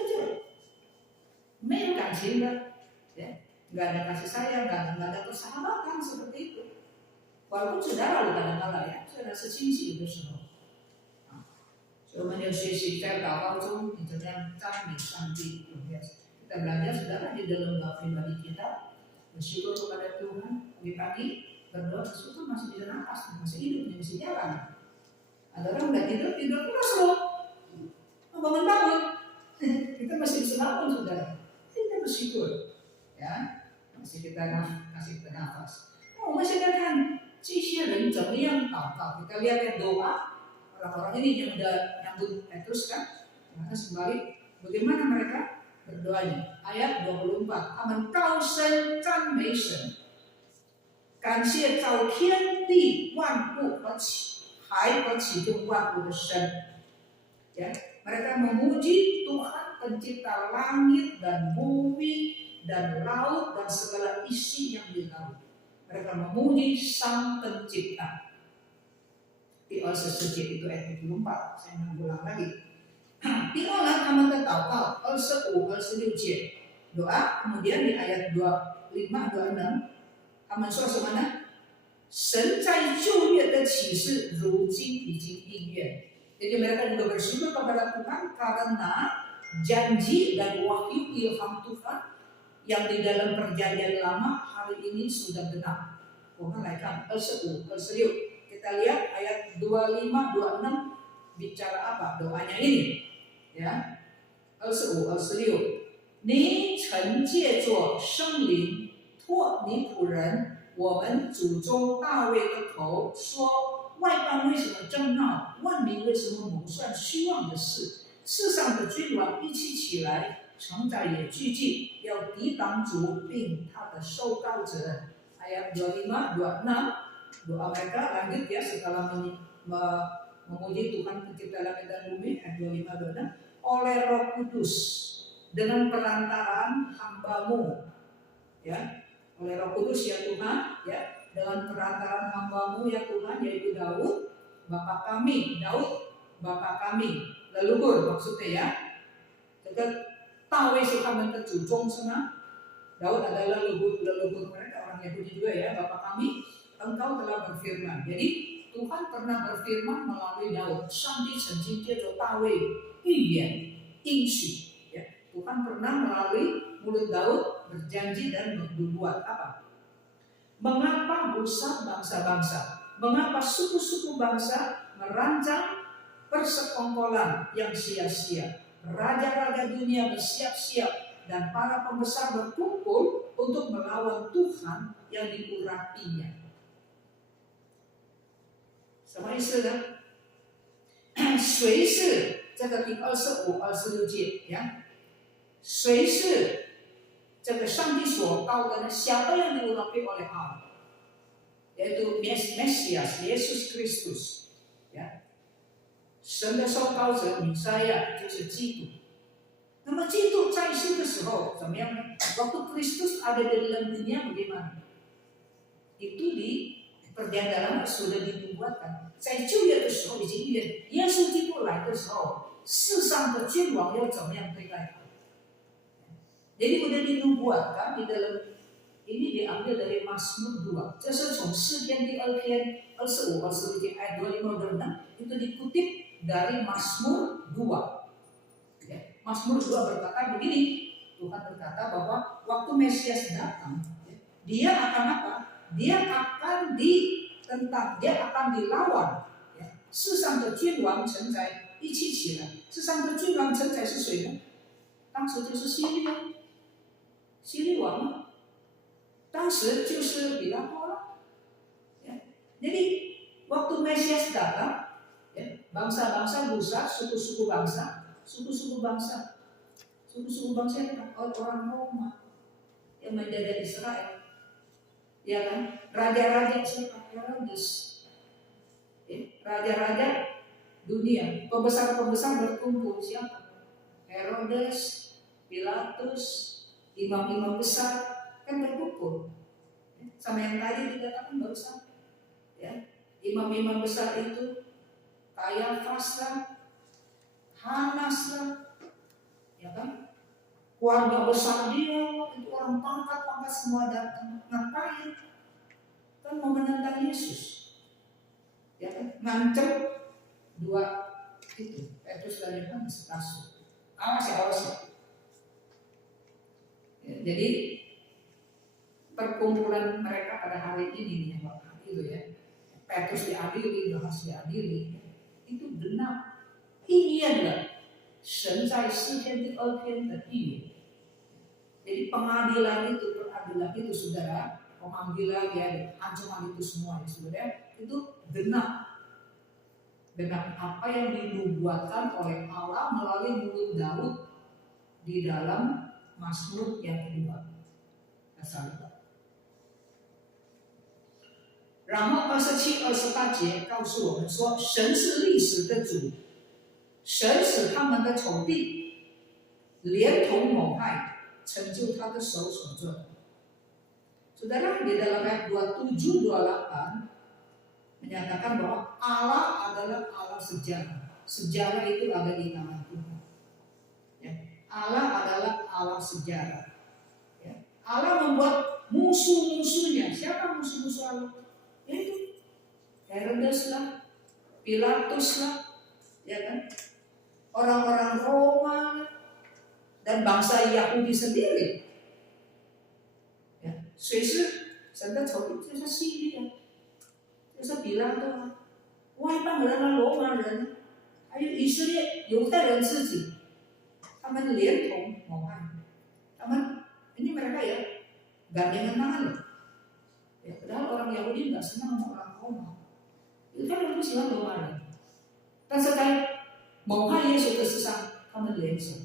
Cil. Main kasih nggak ada kasih sayang, nggak ada persahabatan seperti itu. Walaupun saudara lu kadang-kadang ya, saudara secinci itu semua. 所以我们要学习在祷告中，你怎样赞美上帝。Kita belajar saudara di dalam doa pribadi kita, bersyukur kepada Tuhan. Pagi-pagi berdoa bersyukur masih bisa nafas, masih hidup, masih jalan. Ada orang udah tidur terus loh, bangun. Kita masih bisa bangun saudara. Kita bersyukur, ya masih kita kasih kita nafas. Nah, masih kan 这些人怎么样祷告？ Kita lihat ya doa orang-orang ini yang udah nyambut terus kan, maka kembali bagaimana mereka berdoanya. Ayat 24, 他们高声赞美神，感谢造天地万物和启动万物的神。Ya, mereka memuji Tuhan pencipta langit dan bumi dan laut dan segala isi yang di laut. Mereka memuji Sang Pencipta. Di 27节itu ayat 24, saya mengulang lagi. 第二呢，他们的祷告25、26节 doa, kemudian di ayat 25、26，他们说什么呢？神在旧约的启示如今已经应验。Jadi mereka juga bersyukur kepada Tuhan karena janji dan wahyu ilham Tuhan yang di dalam perjanjian lama hari ini sudah benar. 我们来看25、26。 Kita lihat ayat 25, 26 bicara apa doanya ini, ya. 25、26，你曾借着圣灵托你仆人我们祖宗大卫的口说，外邦为什么争闹，万民为什么谋算虚妄的事？世上的君王一起起来，城寨也聚集，要抵挡主并他的受膏者. Ayat 25, 26, doa mereka lanjut ya setelah memuji Tuhan pencipta langit dan bumi. Ayat 25, 26, oleh Roh Kudus dengan perantaraan hambamu, ya, oleh Roh Kudus ya Tuhan, ya, dengan perantaraan hambamu ya Tuhan, yaitu Daud, Bapa kami, Daud, Bapa kami, leluhur maksudnya ya. Jadi 大卫是他们的祖宗是吗？ Daud adalah leluhur mereka, orang Yahudi juga ya. Bapa kami, engkau telah berfirman. Jadi Tuhan pernah berfirman melalui Daud. 上帝曾经借着大卫预言应许，ya. Tuhan pernah melalui mulut Daud berjanji dan berbuat apa? Mengapa gusar bangsa-bangsa? Mengapa suku-suku bangsa merancang persekongkolan yang sia-sia? Raja-raja dunia bersiap-siap dan para pembesar berkumpul untuk melawan Tuhan yang diurapinya. 什么意思呢？谁是这个第25、26节呀？谁是这个上帝所膏的呢？ Siapa yang diurapi oleh Allah? Yaitu Mesias, Yesus Kristus, ya. 神的受膏者弥赛亚就是基督。那么基督在世的时候怎么样呢？ Waktu Kristus ada di dalam dunia bagaimana? Itu di perjalanan sudah dinubuatkan，在旧约的时候已经预言，耶稣基督来的时候，世上的君王要怎么样对待他？ Jadi sudah dinubuatkan di dalam ini diambil dari Mazmur 2. 这是从诗篇第2篇25、26节 ayat 25 dan 26 itu dikutip dari Mazmur 2. Ya, Mazmur 2 berkata begini, Tuhan berkata bahwa waktu Mesias datang, ya, dia akan apa? Dia akan ditentang, dia akan dilawan. Ya. 世上的君王臣宰一起起来，世上的君王臣宰是谁呢？当时就是希律啊。 希律王嘛，当时就是比拉多了。Ya. Jadi waktu Mesias datang, ya, bangsa-bangsa besar, suku-suku bangsa itu orang Roma yang menjajah Israel, ya kan? Raja-raja siapa? Herodes, ya, raja-raja dunia, pembesar-pembesar berkumpul siapa? Herodes, Pilatus, imam-imam besar kan berkumpul, ya, sama yang tadi dikatakan barusan, ya, imam-imam besar itu Kayafas lah, Hanas lah, ya kan, keluarga besar dia itu orang pangkat semua datang, ngapain? Kan mau menentang Yesus, ya kan, ngancam dua itu Petrus dan Yohanes masuk, awas ya. Ya, jadi perkumpulan mereka pada hari ini menyebabkan itu ya. Petrus diadili, Yohanes diadili, itu benar. Ini adalah 神在诗篇第2篇的预言. Jadi pengadilan itu, peradilan itu saudara, pemanggilan ya, ancaman itu semua ya saudara, itu benar. Benar apa yang dinubuatkan oleh Allah melalui mulut Daud di dalam Mazmur yang kedua. 然后27、28节告诉我们说，神是历史的主，神使他们的仇敌连同谋害，成就他的手所做的。Saudara, di dalam ayat 27-28 menyatakan bahwa Allah adalah Allah sejarah. Sejarah itu ada di tangan Tuhan. Ya. Allah adalah Allah sejarah. Ya. Allah membuat musuh-musuhnya. Siapa musuh-musuh Allah? Yaitu Herodes lah, Pilatus lah, ya kan? Orang-orang Roma dan bangsa Yahudi sendiri. Ya, 谁是神的仇敌？就是希律啊，就是比拉多啊，外邦人啊，罗马人，还有以色列犹太人自己，他们连同谋害，他们ini mereka ya gandengan tangan loh. Ya, padahal orang Yahudi nggak senang sama orang Roma. Itu kan lebih senang Roma. Dan sekali 谋害耶稣的世上他们联手。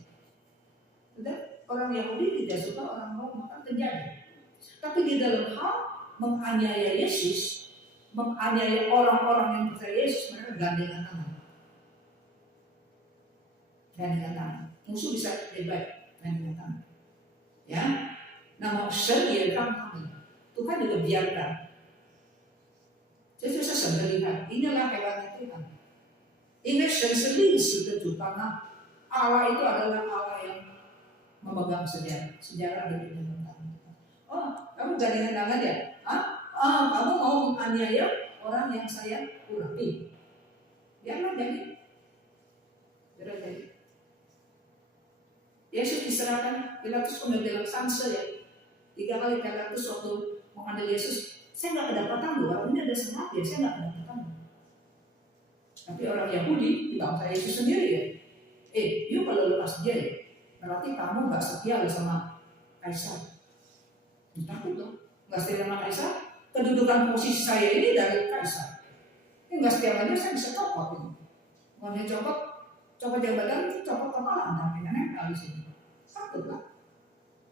Orang Yahudi tidak suka orang Roma, kan terjadi. Tapi di dalam hal menganiaya Yesus, menganiaya orang-orang yang percaya Yesus, mereka gandengan tangan. Gandengan tangan. Musuh bisa hebat, gandengan tangan. Ya, nama sediakan kami. Tuhan juga biarkan. Jadi saya melihat, inilah hebatnya Tuhan. Ini selisih kejutangan. Allah itu adalah Allah yang memegang sejarah dari dalam tangan. Oh, kamu gandengan tangan ya? Kamu mau menganiaya orang yang saya urapi? Biarlah jadi. Biarlah jadi. Yesus diserahkan, Pilatus pun bilang sanse ya. 3 kali Pilatus waktu mengambil Yesus, saya nggak kedapatan loh, orang ini ada sengat ya, saya nggak kedapatan. Tapi orang Yahudi di bangsa Yesus sendiri ya, yuk kalau lepas dia ya, berarti kamu nggak setia sama Kaisar. Takut dong, nggak setia sama Kaisar. Kedudukan posisi saya ini dari Kaisar. Ini nggak setia sama dia, saya bisa copot ini. Mau dia copot jabatan, copot kepala, tapi nempel di sini. Takutlah,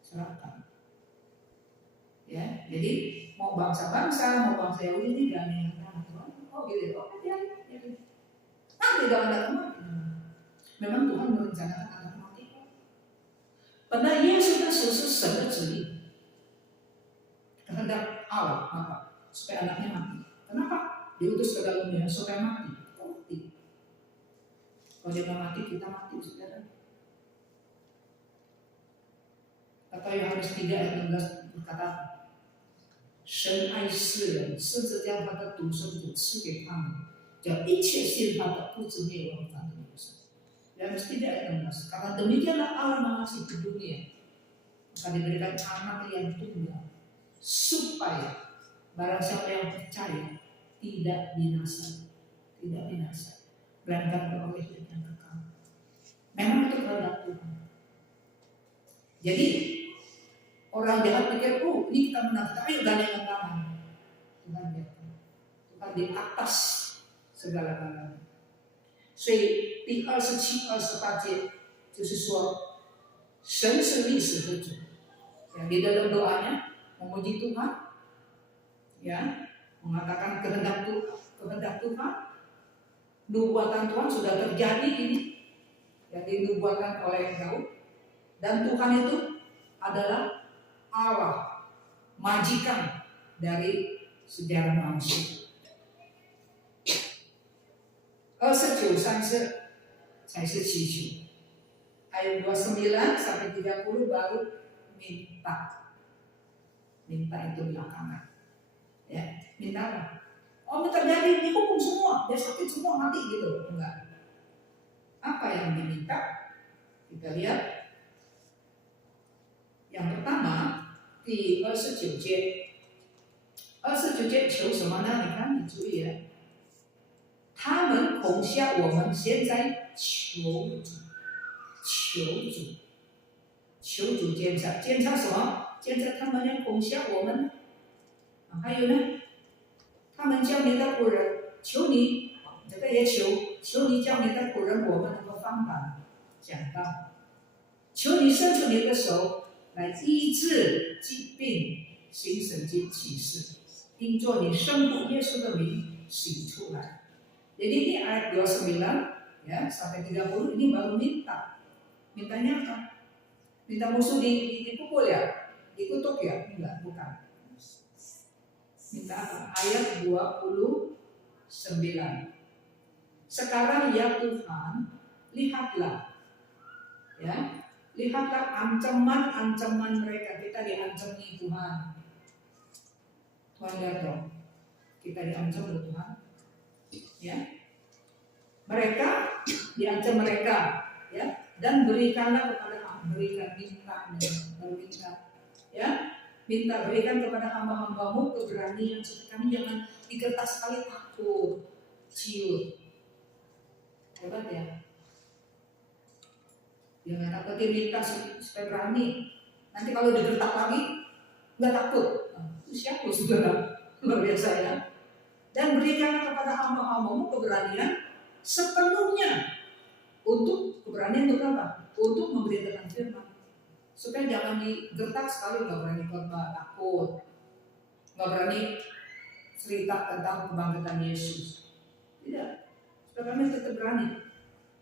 serahkan. Ya, jadi mau bangsa-bangsa, mau bangsa Yahudi ini gandengan tangan. Oh gitu, oke dia. Nanti dalam datang mati. Memang Tuhan merencanakan anak mati. Pada Yesus Kristus sebetulnya kehendak Allah apa? Supaya anaknya mati. Kenapa? Diutus ke dalam dunia supaya mati. Kita mati. Kalau dia nggak mati, kita mati, saudara. Kata Yohanes 3 ayat 16 berkata, 神爱世人，甚至将他的独生子赐给他们，叫一切信他的不至灭亡，反得永生。Yohanes 3 ayat 16. Karena demikianlah Allah mengasihi dunia, maka diberikan anak yang tunggal, supaya barang siapa yang percaya tidak binasa, melainkan beroleh hidup yang kekal. Memang itu kehendak Tuhan. Jadi orang jahat pikir, ini kita menang, ayo gandengan tangan. Tuhan biarkan. Tuhan di atas segala-galanya. 所以第27、28节就是说，神是历史的主。Ya, di dalam doanya memuji Tuhan, ya, mengatakan kehendak Tuhan, nubuatan Tuhan sudah terjadi ini, yang dinubuatkan oleh Daud, dan Tuhan itu adalah Allah, majikan dari sejarah manusia. 29、30才是祈求，ayat 29 sampai 30 baru minta itu belakangan, ya, minta apa? Oh, minta jadi dihukum semua, dia sakit semua mati gitu, enggak. Apa yang diminta? Kita lihat. Yang pertama di 29节，29节求什么呢？你看，你注意啊，他们恐吓我们，现在求主监察什么？监察他们要恐吓我们。还有呢，他们叫你的仆人，求你，这个也求你叫你的仆人我们能够放胆讲道，求你伸出你的手来医治疾病，行神迹奇事，因做你圣父耶稣的名行出来。Jadi ini ayat 29 ya sampai 30 ini baru minta. Mintanya apa? Minta musuh dipukul ya? Dikutuk ya? Enggak, bukan. Minta apa? Ayat 29. Sekarang ya Tuhan, lihatlah. Ya, lihatlah ancaman-ancaman mereka. Kita diancam nih Tuhan. Tuhan lihat dong. Kita diancam oleh Tuhan. Ya, mereka diancam mereka, ya, dan berikanlah kepada minta berikan kepada hamba-hambamu keberanian supaya kami jangan digertak sekali takut, ciut, hebat ya. Jangan takut, minta supaya berani. Nanti kalau digertak lagi nggak takut, itu siapa saudara? Luar biasa ya. Dan berikan kepada hamba-hambamu keberanian sepenuhnya Untuk keberanian untuk apa? Untuk memberitakan firman. Supaya jangan digertak sekali, nggak berani khotbah, takut, nggak berani cerita tentang kebangkitan Yesus. Tidak. Supaya kami tetap berani.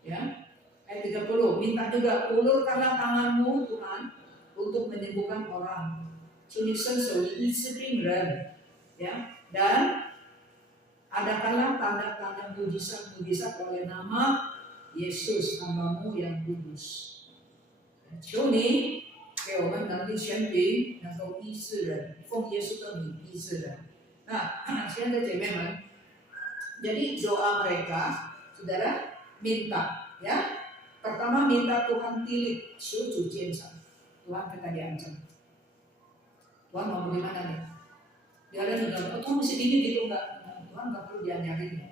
Ya. Ayat 30, minta juga ulurkanlah tanganmu Tuhan untuk menyembuhkan orang. 求你伸手医治病人，ya, dan adakanlah tanda-tanda mujizat-mujizat oleh nama Yesus hambamu yang kudus。求你给我们能力权柄，能够医治人，奉耶稣的名医治人。Nah,现在姐妹们，jadi doa mereka, saudara minta, ya. Pertama minta Tuhan tilik, 求主坚强。Tuhan kita diancam. Tuhan mau bagaimana nih? Dia ada juga, Tuhan mesti ini gitu enggak? Tuhan nggak perlu diajarin ya.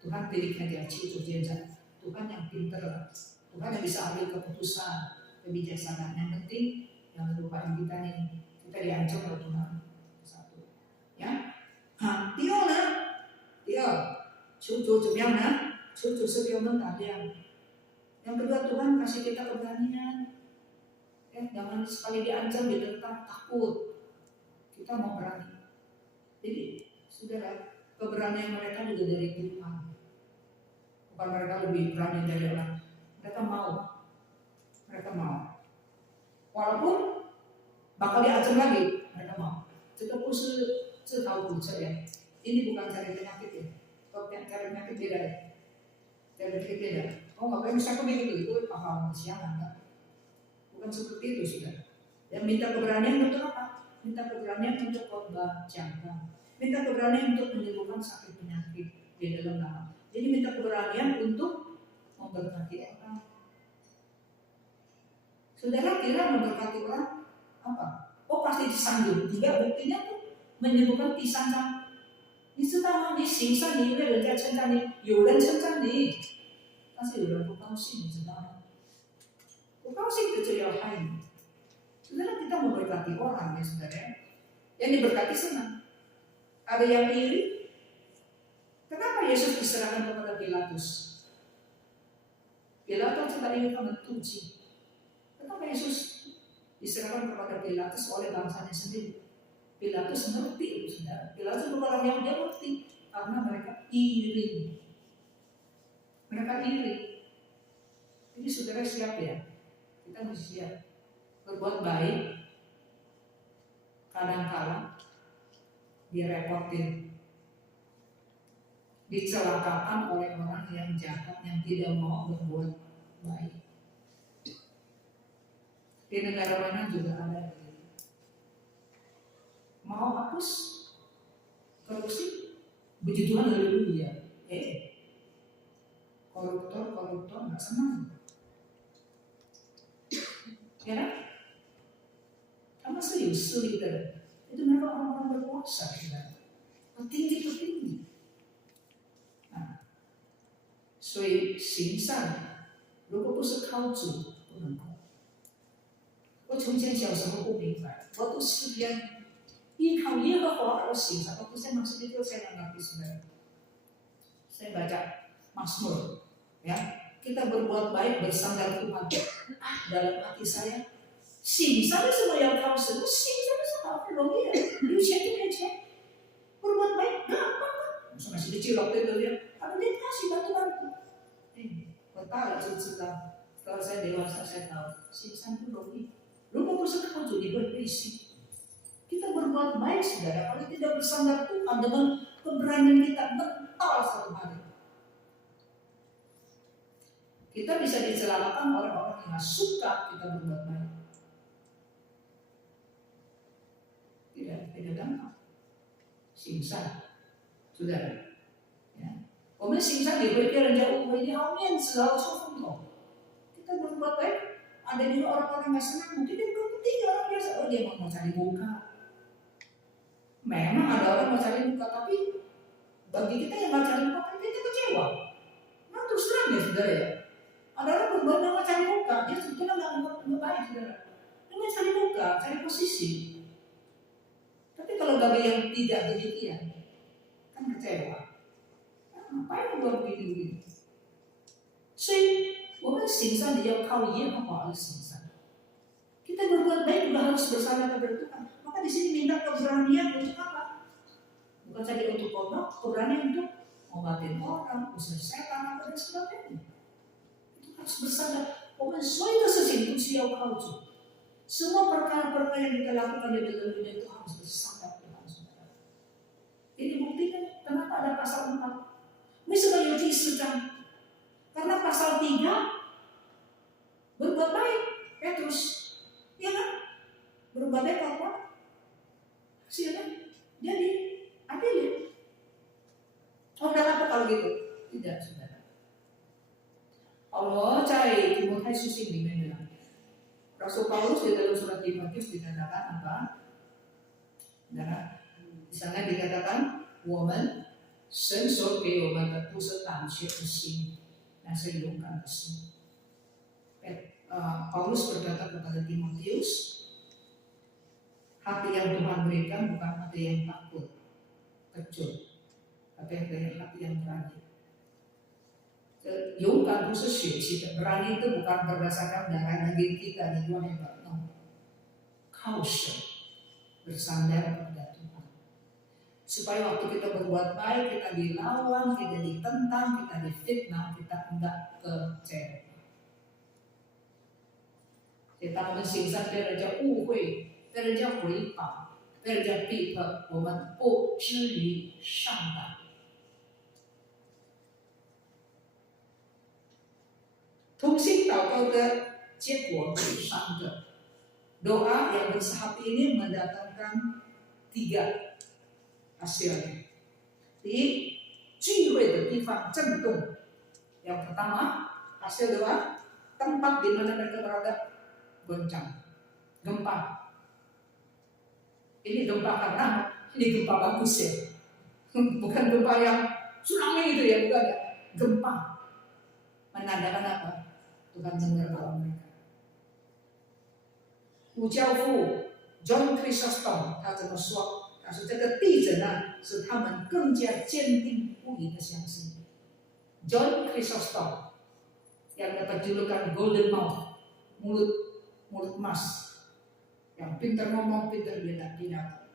Tuhan pilih aja, cucu dia. Tuhan yang pinter, Tuhan yang bisa ambil keputusan, kebijaksanaan. Yang penting jangan lupain kita nih, kita diancam oleh Tuhan. Satu, ya. Nah, Tio nah, Tio, cucu yang nah, cucu sebelum mentadian. Yang kedua Tuhan kasih kita keberanian. Jangan sekali diancam, ditentang, takut. Kita mau berani. Jadi, saudara, keberanian mereka juga dari Tuhan. Bukan mereka lebih berani dari orang. Mereka mau. Mereka mau. Walaupun bakal diancam lagi, mereka mau. Kita pun tahu ya. Ini bukan cari penyakit ya. Kalau cari penyakit beda ya. Cari penyakit beda. Oh, nggak boleh misalkan begitu, itu paham siapa enggak? Bukan seperti itu sudah. Dan minta keberanian untuk apa? Minta keberanian untuk khotbah jangka. Minta keberanian untuk menyembuhkan sakit penyakit di dalam nama. Jadi minta keberanian untuk memberkati orang. Saudara kira memberkati orang apa? Oh pasti disanjung. Tidak, buktinya tuh menyembuhkan pisang kan. 你知道吗？你行善，你因为人家称赞你，有人称赞你，但是有人不高兴，你知道吗？不高兴就要害你。Saudara kita memberkati orang ya saudara. Yang diberkati senang. Ada yang iri. Kenapa Yesus diserahkan kepada Pilatus? Pilatus sudah ingin mentuji. Kenapa Yesus diserahkan kepada Pilatus oleh bangsanya sendiri? Pilatus ngerti itu saudara. Pilatus bukan orang yang dia ngerti karena mereka iri. Mereka iri. Jadi saudara siap ya. Kita mesti siap berbuat baik. Kadang-kadang direpotin, dicelakakan oleh orang yang jahat yang tidak mau berbuat baik. Di negara mana juga ada. Mau hapus korupsi, puji Tuhan haleluya. Koruptor nggak senang. Ya, sama serius leader. Itu mereka orang-orang berkuasa, petinggi. Nah, 所以行善，如果不是靠主，不能够。我从前小时候不明白，我读诗篇，依靠耶和华而行善。Waktu saya masuk itu saya nggak ngerti sebenarnya. Saya baca Mazmur, ya. Kita berbuat baik bersandar Tuhan. Dalam hati saya, 行善是什么要靠神？行善是好不容易的，有钱就给钱。berbuat baik gampang kan? Masih kecil waktu itu dia, ada dia kasih bantu-bantu. Betapa saya cerita. Setelah saya dewasa saya tahu, 行善不容易。如果不是靠主，你会被洗。Kita berbuat baik saudara, kalau tidak bersandar Tuhan dengan keberanian kita mental satu hari. Kita bisa dicelakakan oleh orang yang suka kita berbuat baik. Tidak gampang. 行善，saudara. Ya. 我们行善也会被人家误会，你好面子好出风头。Kita berbuat baik, ada juga orang-orang yang senang, mungkin dia berpikir orang biasa, oh dia mau cari muka. Memang ada orang mau cari muka, tapi bagi kita yang mau cari muka, kita kecewa. Nah terus terang ya saudara ya. Ada orang berbuat mau cari muka, dia sebetulnya nggak baik saudara. Dia cari muka, cari posisi. Tapi kalau bagi yang tidak demikian, kan kecewa. Ngapain buat begini-begini? 所以我们行善也要靠耶和华而行善。Kita berbuat baik juga harus bersama kepada Tuhan. Maka di sini minta keberanian untuk apa? Bukan saja untuk kodok, keberanian untuk ngobatin orang, usir setan, dan sebagainya. Itu harus bersama. 我们所有的事情都需要靠主。semua perkara-perkara yang kita lakukan di dalam dunia itu harus bersama Tuhan, saudara. Ini buktinya kenapa ada pasal 4. 为什么有第4章? Karena pasal 3 berbuat baik, Petrus, ya kan? Berbuat baik apa? Hasilnya jadi adil. Oh, dan apa kalau gitu? Tidak, saudara. Allah 在提摩太书信里面bilang, Rasul Paulus di dalam surat Timotius dikatakan apa? Nah, di sana dikatakan, 我们神所给我们的不是胆怯的心，那是勇敢的心。Paulus berkata kepada Timotius, hati yang Tuhan berikan bukan hati yang takut, kecut, tapi hati yang berani. 勇敢不是血气的，berani itu bukan berdasarkan darah daging kita di luar yang no. 靠神 bersandar kepada Tuhan. Supaya waktu kita berbuat baik, kita dilawan, kita ditentang, kita difitnah, kita enggak kecewa. Kita 我们行善被人家误会，被人家回报，被人家逼迫，我们不至于上当。同心祷告的结果有3个. Doa yang bersahati ini mendatangkan 3 hasilnya. Di 聚会的地方震动. Yang pertama, hasil doa, tempat di mana mereka berada goncang, gempa. Ini gempa karena ini gempa bagus ya. Bukan gempa yang tsunami itu ya, bukan ya. Gempa menandakan apa? Tuhan dengar doa mereka. 胡教父 John Chrysostom 他怎么说？他说这个地震呢，使他们更加坚定不移的相信。John Chrysostom yang dapat julukan Golden Mouth, mulut emas, yang pintar ngomong, pintar binatang.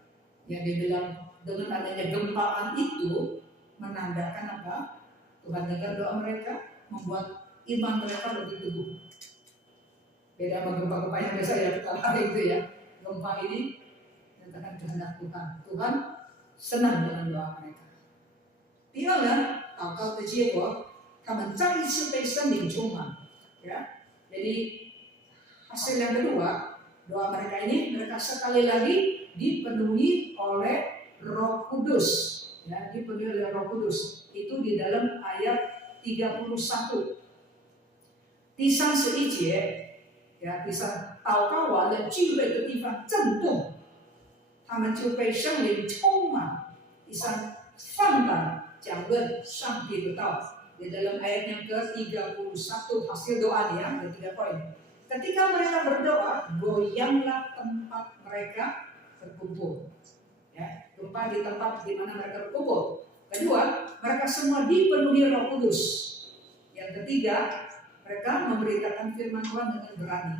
Yang dia bilang dengan adanya gempaan itu menandakan apa? Tuhan dengar doa mereka, membuat iman mereka lebih teguh. Beda sama gempa-gempa yang biasa ya kita hari itu ya. Gempa ini menyatakan kehendak Tuhan. Tuhan senang dengan doa mereka. 第二呢，祷告的结果，他们再一次被圣灵充满。Ya, jadi hasil yang kedua, doa mereka ini mereka sekali lagi dipenuhi oleh Roh Kudus. Ya, dipenuhi oleh Roh Kudus. Itu di dalam ayat 31. 第31节，第三，祷告完了聚会的地方震动，他们就被圣灵充满。第三，放胆讲论上帝的道。Di dalam ayat yang ke-31 hasil doanya ada 3 poin. Ketika mereka berdoa, goyanglah tempat mereka berkumpul. Ya, gempa di tempat di mana mereka berkumpul. Kedua, mereka semua dipenuhi Roh Kudus. Yang ketiga, mereka memberitakan firman Tuhan dengan berani.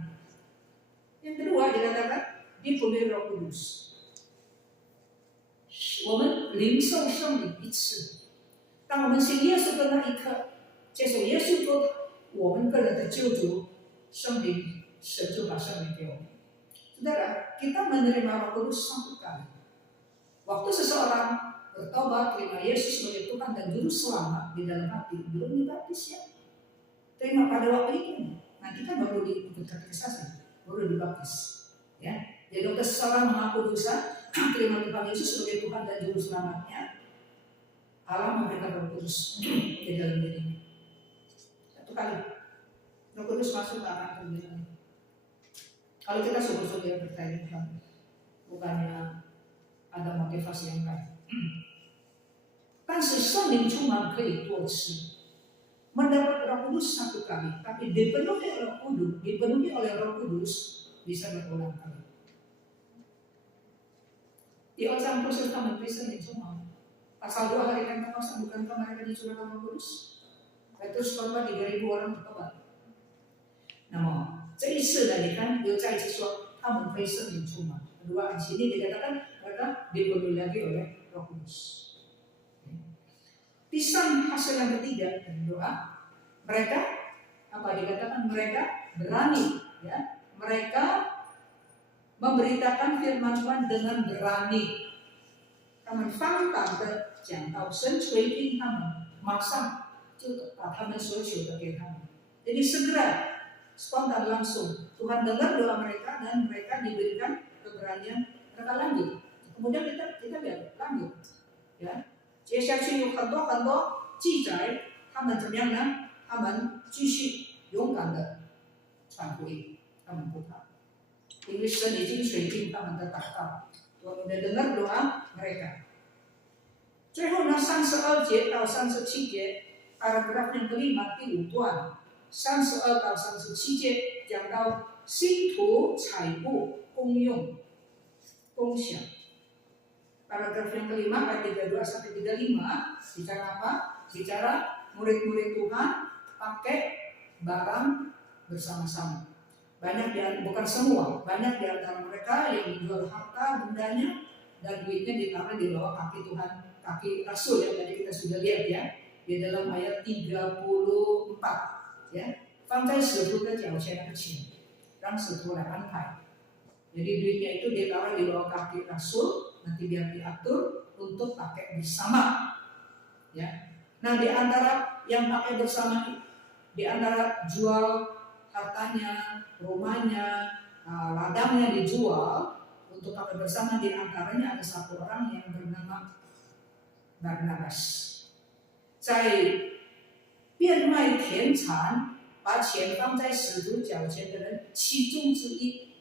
Yang kedua dikatakan dipenuhi Roh Kudus. 我们领受圣灵一次。当我们信耶稣的那一刻，接受耶稣做我们个人的救主，圣灵神就把圣灵给我们。Saudara, kita menerima Roh Kudus 1 kali. Waktu seseorang bertobat, terima Yesus sebagai Tuhan dan Juru Selamat di dalam hati, belum dibaptis ya. Terima pada waktu itu. Nanti kan baru diikut katekisasi, baru dibaptis. Ya, jadi waktu seseorang mengaku dosa, terima Tuhan Yesus sebagai Tuhan dan Juru Selamatnya, Allah memberikan Roh Kudus di dalam dirinya. 1 kali Roh Kudus masuk ke anak pemberian. Kalau kita sungguh-sungguh percaya Tuhan, bukannya ada motivasi yang lain. 但是圣灵充满可以多次。Mendapat Roh Kudus 1 kali, tapi dipenuhi oleh Roh Kudus bisa berulang kali. 第2章不是他们被圣灵充满。Pasal 2 hari Pentakosta bukankah mereka dicurahkan Roh Kudus? Petrus khotbah 3.000 orang bertobat。那么这一次呢，你看又再一次说他们被圣灵充满。Kedua di sini dikatakan mereka dipenuhi lagi oleh Roh Kudus. Pisang hasil yang ketiga dari doa, mereka apa dikatakan mereka berani, ya, mereka memberitakan firman Tuhan dengan berani. 他们放胆的讲到神垂听他们，马上就把他们所求的给他们。Jadi segera, spontan langsung Tuhan dengar doa mereka dan mereka diberikan keberanian, mereka lanjut. Kemudian kita lihat lanjut, ya. 接下去有很多记载，他们怎么样呢？他们继续勇敢的传福音，他们不怕，因为神已经垂听他们的祷告。 Tuhan sudah dengar doa mereka. 最后呢，32节到37节，paragraf yang kelima 第5段，32到37节讲到信徒财物公用、共享。paragraf yang kelima ayat 32 sampai 35 bicara apa? Bicara murid-murid Tuhan pakai barang bersama-sama. Banyak bukan semua, banyak di antara mereka yang menjual harta bendanya dan duitnya ditaruh di bawah kaki Tuhan, kaki Rasul ya, tadi kita sudah lihat ya di dalam ayat 34 ya. 放在使徒的脚前的钱，让使徒来安排。Jadi duitnya itu ditaruh di bawah kaki Rasul, nanti biar diatur untuk pakai bersama. Ya. Nah di antara yang pakai bersama, di antara jual hartanya, rumahnya, ladangnya dijual untuk pakai bersama, di antaranya ada satu orang yang bernama Barnabas. 在变卖田产，把钱放在使徒脚前的人其中之一，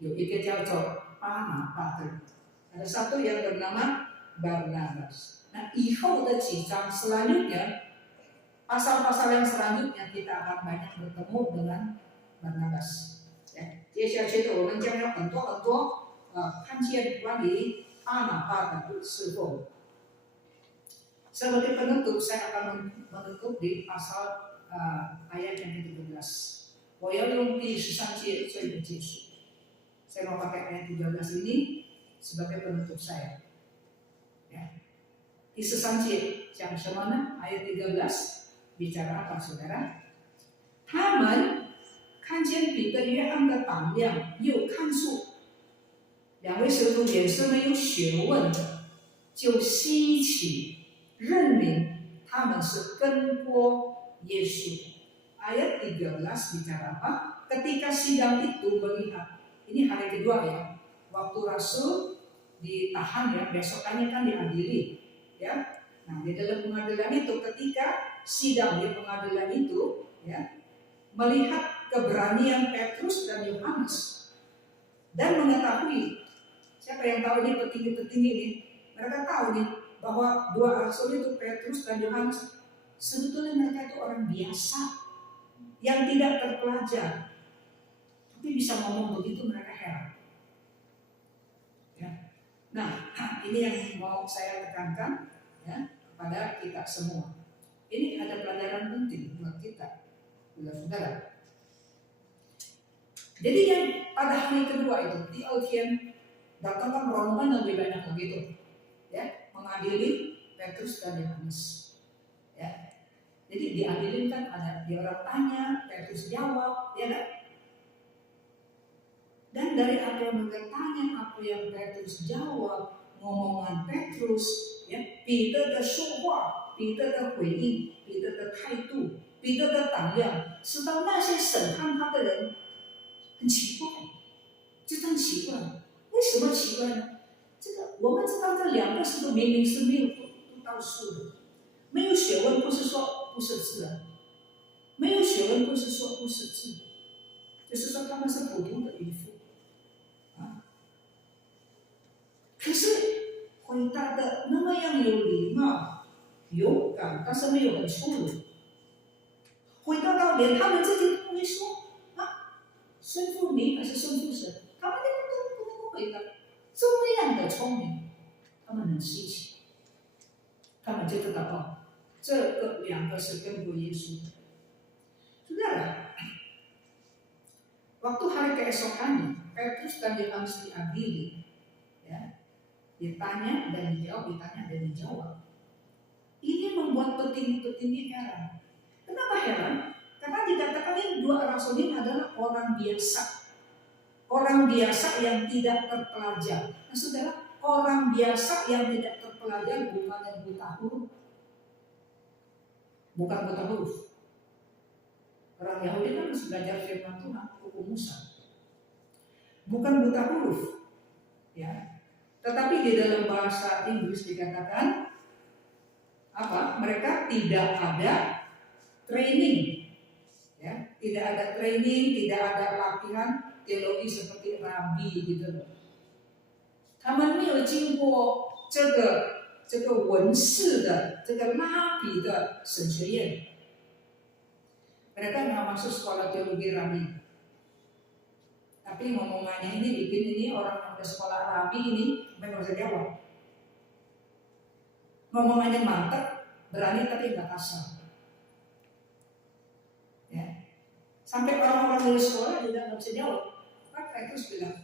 有一个叫做巴拿巴的，ada satu yang bernama Barnabas. Nah, 以后的几章 selanjutnya pasal-pasal yang selanjutnya kita akan banyak bertemu dengan Barnabas. 接下去的我们将有很多看见关于巴拿巴的侍奉。Sebagai penutup saya akan menutup di pasal ayat yang ke-13. 我要用第13节做一个结束。Saya mau pakai ayat 13 ini sebagai penutup saya. Ya. 第13节讲什么呢？ ayat 13 bicara apa saudara? 他们看见彼得、约翰的胆量，又看出两位使徒也是没有学问的，就稀奇，认明他们是跟过耶稣。Ayat 13 bicara apa? Ketika sidang itu melihat, ini hari kedua ya, waktu Rasul ditahan ya, besokannya kan diadili ya. Nah di dalam pengadilan itu, ketika sidang di pengadilan itu ya, melihat keberanian Petrus dan Yohanes dan mengetahui, siapa yang tahu ini petinggi-petinggi ini, mereka tahu nih bahwa dua rasul itu Petrus dan Yohanes sebetulnya mereka itu orang biasa yang tidak terpelajar, tapi bisa ngomong begitu, mereka heran. Ya. Nah, ini yang mau saya tekankan ya kepada kita semua. Ini ada pelajaran penting buat kita, saudara. Jadi yang pada hari kedua itu di Alkian datangkan rombongan yang lebih banyak begitu, ya, mengadili Petrus dan Yohanes. Ya. Jadi diadilin kan ada dia orang tanya, Petrus jawab, ya kan? Dan dari apa yang mereka tanya, apa yang Petrus jawab, ngomongan Petrus, ya, 彼得的说话，彼得的回应，彼得的态度，彼得的胆量，使到那些审判他的人很奇怪，这很奇怪。为什么奇怪呢？这个我们知道，这两个是不明明是没有不到数的，没有学问不是说不是自然，没有学问不是说不是智，就是说他们是普通的渔夫啊。可是回答的那么样有礼貌、勇敢，但是没有很粗鲁，回答到连他们自己都会说啊，顺服你还是顺服神，他们都不能回答，这么样的聪明，他们很稀奇，他们就知道哦，这个两个是跟过耶稣的。Saudara, waktu hari keesokannya, Petrus dan Yohanes diadili, ya, ditanya dan dijawab, ditanya dan dijawab. Ini membuat petinggi-petinggi heran. Kenapa heran? Karena dikatakan ini dua rasul ini adalah orang biasa. Orang biasa yang tidak terpelajar. Nah saudara, orang biasa yang tidak terpelajar bukan yang buta huruf. Bukan buta huruf. Orang Yahudi kan harus belajar firman Tuhan, hukum Musa. Bukan buta huruf. Ya. Tetapi di dalam bahasa Inggris dikatakan apa? Mereka tidak ada training. Ya, tidak ada training, tidak ada latihan teologi seperti rabi gitu loh. 他们没有经过这个文士的这个拉比的神学院。Mereka nggak masuk sekolah teologi rabi. Tapi ngomongannya ini bikin ini orang yang udah sekolah rabi ini mereka bisa jawab. Ngomongannya mantap, berani tapi nggak kasar. Ya. Sampai orang-orang lulus sekolah juga nggak bisa jawab. Kan Petrus bilang,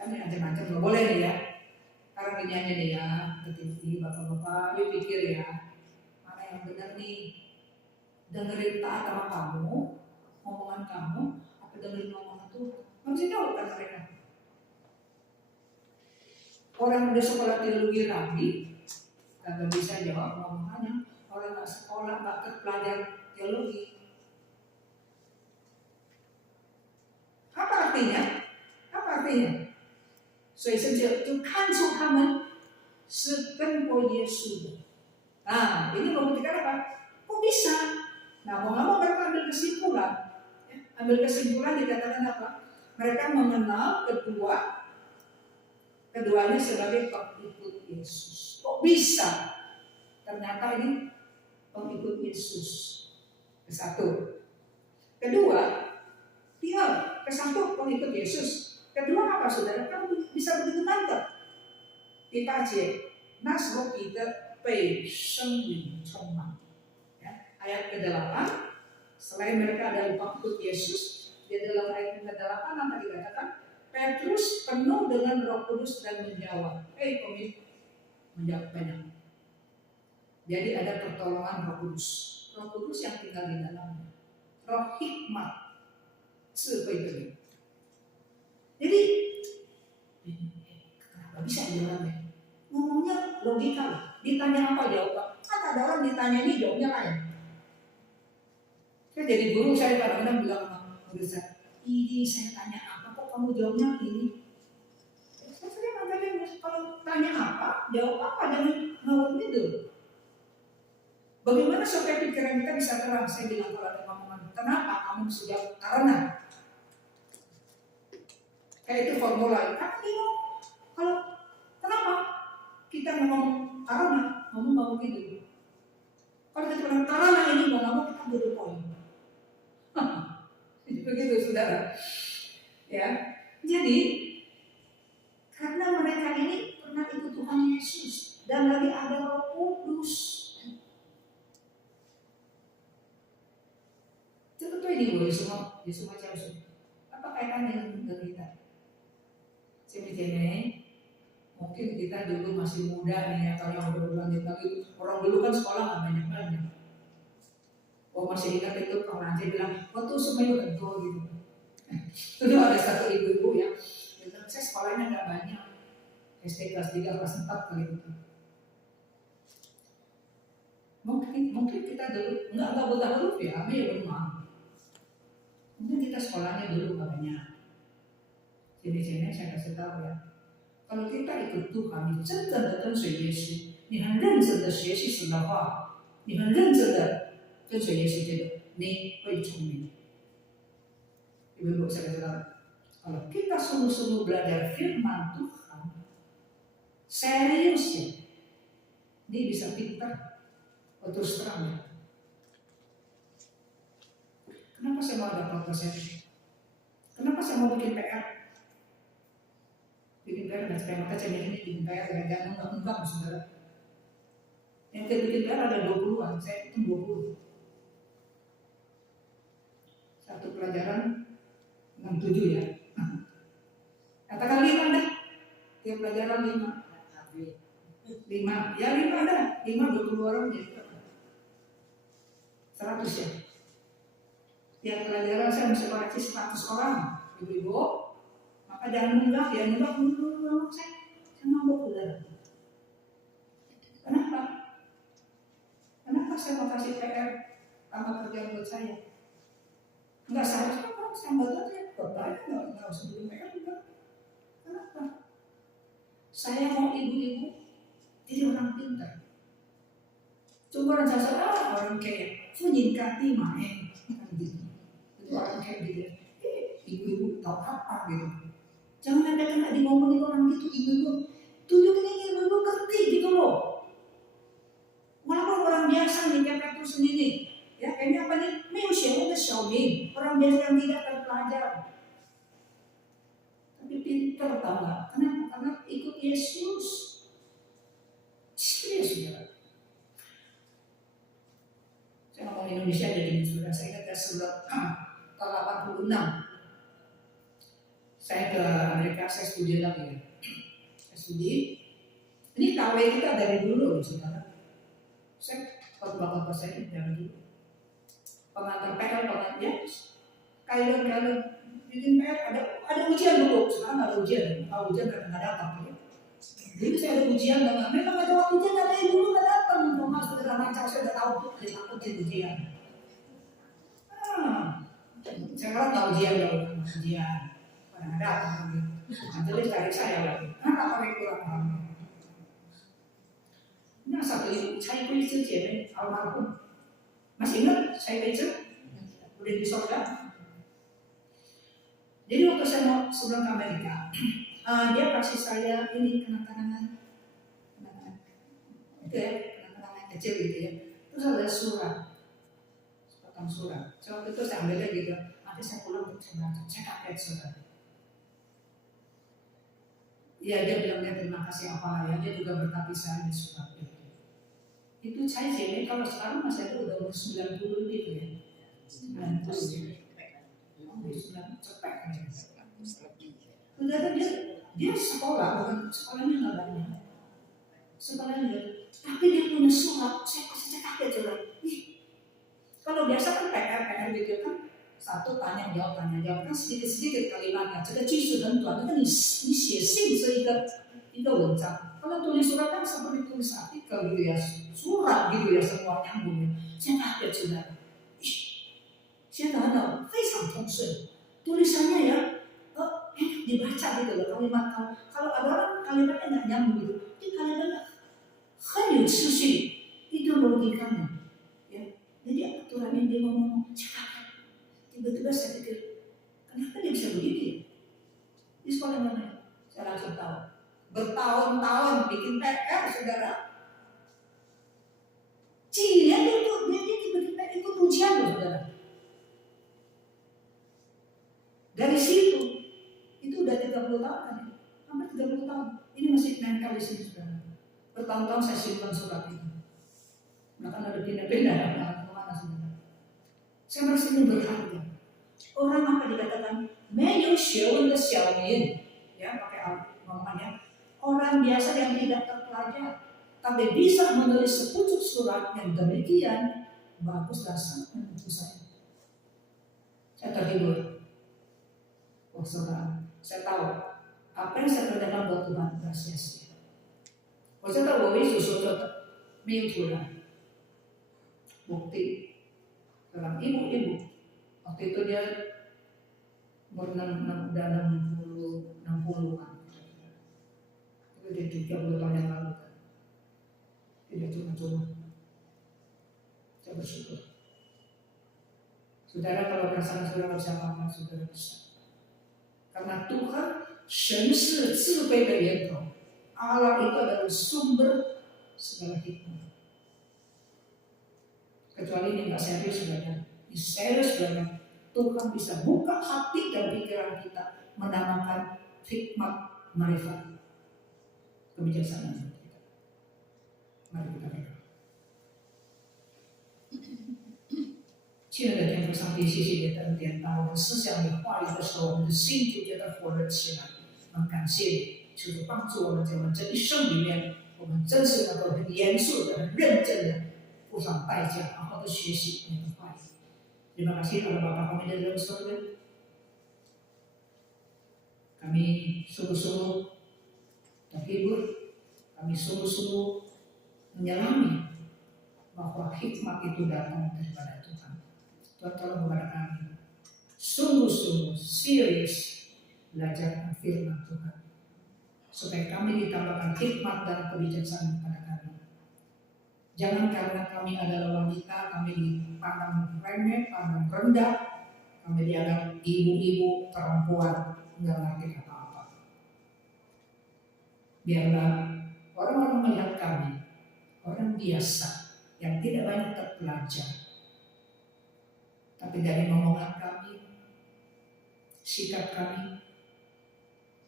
kan macam-macam nggak boleh nih ya. Sekarang gini aja nih ya, ketika bapak-bapak, yuk pikir ya, mana yang benar nih? Dengerin taat sama kamu, omongan kamu, apa dengerin omongan Tuhan? Nggak bisa jawab kan mereka. Orang udah sekolah teologi rabi, nggak bisa jawab omongannya. Orang nggak sekolah, nggak terpelajar teologi. Apa artinya? Apa artinya? 所以甚至就看出他们是跟过耶稣的。Nah, ini membuktikan apa? Kok bisa? Nah, mau nggak mau mereka ambil kesimpulan. Ya, ambil kesimpulan dikatakan apa? Mereka mengenal keduanya sebagai pengikut Yesus. Kok bisa? Ternyata ini pengikut Yesus. Kesatu. Kedua, dia kesatu pengikut Yesus. Kedua apa saudara? Kamu bisa begitu mantap. 第八节，那时候彼得被圣灵充满。Ya, ayat ke-8, selain mereka adalah pengikut Yesus, di dalam ayat ke-8 apa dikatakan? Petrus penuh dengan Roh Kudus dan menjawab. Menjawab banyak. Jadi ada pertolongan Roh Kudus. Roh Kudus yang tinggal di dalamnya. Roh hikmat, 智慧的灵。 Jadi, kenapa bisa jawabnya? Ngomongnya logika lah. Ditanya apa jawab? Kan ada orang ditanya ini jawabnya lain. Saya jadi guru, saya kadang-kadang bilang sama murid saya, ini saya tanya apa kok kamu jawabnya ini? Saya sering mengatakan kalau tanya apa, jawab apa, jangan ngawur gitu. Bagaimana supaya pikiran kita bisa terang? Saya bilang kalau ada ngomongan, kenapa kamu bisa jawab? Karena. Kayak itu formula. Karena bingung. Kalau kenapa kita ngomong karena ngomong gitu. Kalau kita bilang karena ini mau ngomong kita butuh poin. Begitu saudara. Ya. Jadi karena mereka ini pernah ikut Tuhan Yesus dan lagi ada Roh Kudus. Itu ini loh Yesus macam itu. Apa kaitannya dengan kita? Ceme-ceme, mungkin kita dulu masih muda nih ya, kalau yang berulang lagi orang dulu kan sekolah nggak banyak-banyak. Oh masih ingat itu pengajar bilang, tuh semuanya betul gitu. Dulu ada satu ibu-ibu ya, bilang saya sekolahnya nggak banyak, SD kelas 3 kelas 4 kali gitu. Mungkin kita dulu nggak buta huruf ya, tapi ya bermaaf. Mungkin kita sekolahnya dulu nggak banyak. Jadi saya kasih tahu ya, kalau kita ikut Tuhan，你真正的跟随耶稣，你很认真的学习神的话，你很认真的跟随耶稣，这个你会聪明。Ibu-ibu saya kasih tahu, kalau kita sungguh-sungguh belajar firman Tuhan, serius ya, dia bisa pintar, terus terang ya. Kenapa saya mau ada protes? Kenapa saya mau bikin PR? Bikin PR dan supaya maka cemil ini bikin PR dengan enggak saudara. Yang bikin PR ada 20-an, saya hitung 20. Satu pelajaran 67 ya. Katakan 5 dah. Tiap pelajaran 5. 5, ya 5 dah. 5 20 orang jadi 100 ya. Tiap pelajaran saya mesti koreksi 100 orang, ibu-ibu. Maka jangan nunggak, ya nunggak saya mampu belajar. Kenapa? Kenapa saya mau kasih PR tanpa kerjaan buat saya? Enggak seharusnya kan, saya bantu aja. Bertanya enggak usah bikin PR juga. Kenapa? Saya mau ibu-ibu jadi orang pintar. Coba orang jasa orang kayak menyingkati main kan gitu. Itu orang kayak gitu. Ibu-ibu tahu apa gitu. Jangan ada kena ngomongin orang gitu, ibu-ibu tunjukin ini ibu-ibu ngerti gitu loh. Walaupun orang biasa nih kayak itu sendiri, ya kayaknya apa nih? Manusia itu Xiaoming, orang biasa yang tidak terpelajar. Tapi pintar tahu nggak? Kenapa? Karena ikut Yesus. Serius ya. Saya ngomong Indonesia jadi sudah saya ingat sebelum tahun 86. Saya ke Amerika, saya studi lagi ya. Saya studi. Ini KW kita dari dulu, saudara. Saya bapak-bapak saya dari dulu. Pengantar PR, pengantar kalian bikin PR ada ujian dulu. Sekarang nggak ada ujian, kalau ujian kan nggak datang. Ya. Jadi saya ada ujian dengan memang ada waktu ujian ada yang dulu nggak datang. Mas saudara macam saya udah tahu dia takut ujian. Saya tahu ujian dulu, ujian. Ada jadi dari saya lagi. Kenapa pakai kurang? Nah satu itu saya punya姐妹 almarhum. Masih ingat saya baca? Udah di sorga. Jadi waktu saya mau sebelum ke Amerika, dia kasih saya ini kenang-kenangan, itu ya kenang-kenangan kecil gitu ya. Terus ada surat, sepotong surat. So itu saya ambilnya gitu. Nanti saya pulang saya baca, saya kaget surat. Ya dia bilang dia terima kasih apa ya, dia juga berkati saya di surat itu. Itu saya sih kalau sekarang masih ada udah umur 90 gitu ya. 90 cepet ya. Udah ada dia sekolah bukan sekolahnya nggak banyak. Sekolahnya tapi dia punya surat, saya kaget coba. Kalau biasa kan PR gitu kan. Satu tanya jawab kan sedikit kalimatnya. 这个句子很短，那你写信是一个文章。kalau tulis surat kan seperti tulis artikel gitu ya, surat gitu ya semua nyambung ya. Saya kaget sudah. Saya tahu非常通顺。tulisannya ya enak dibaca gitu loh kalimat. Kalau ada orang kalimatnya nggak nyambung gitu, ini kalimatnya 很有秩序，itu logikanya. Ya, jadi aturannya dia ngomong cepat. Tiba-tiba saya pikir, kenapa dia bisa begitu? Di sekolah mana? Saya langsung tahu. Bertahun-tahun bikin PR, saudara. Dia tiba-tiba ikut ujian, saudara. Dari situ, itu udah 30 tahun kan? Hampir 30 tahun. Ini masih nempel di sini, saudara. Bertahun-tahun saya simpan surat itu. Bahkan ada pindah-pindah kemana, saudara. Saya merasa ini berharga. Orang apa dikatakan没有学问的小民, ya pakai omongannya orang biasa yang tidak terpelajar, tapi bisa menulis sepucuk surat yang demikian bagus dan sangat membantu saya. Saya terhibur. Oh saudara, saya tahu apa yang saya kerjakan buat Tuhan tidak sia-sia. 我知道我为主所做的没有徒然。bukti dalam ibu-ibu. Waktu itu dia umur 60 kan. Itu dia 30 tahun yang lalu kan. Tidak cuma-cuma. Saya bersyukur. Saudara kalau perasaan saudara bisa apa-apa, saudara bisa. Karena Tuhan 神是智慧的源头. Allah itu adalah sumber segala hikmah. Kecuali ini nggak serius sebenarnya. Ini serius sebenarnya. Tuhan bisa buka hati dan pikiran kita menamakan hikmat marifat kebijaksanaan kita. Mari kita berdoa. 亲爱的天父上帝，谢谢你的恩典。当我们思想你话语的时候，我们的心就觉得火热起来。我们感谢你，求主帮助我们，在我们这一生里面，我们真是能够很严肃的、很认真的付上代价，好好的学习你的话语。Terima kasih kalau Bapak kami dari dalam surga. Kami sungguh-sungguh terhibur, kami sungguh-sungguh menyelami bahwa hikmat itu datang daripada Tuhan. Tuhan tolong kepada kami sungguh-sungguh serius belajar firman Tuhan, supaya kami ditambahkan hikmat dan kebijaksanaan kepada kami. Jangan karena kami adalah wanita, kami dipandang remeh, pandang rendah, kami dianggap ibu-ibu, perempuan, nggak ngerti apa-apa. Biarlah orang-orang melihat kami, orang biasa, yang tidak banyak terpelajar. Tapi dari omongan kami, sikap kami,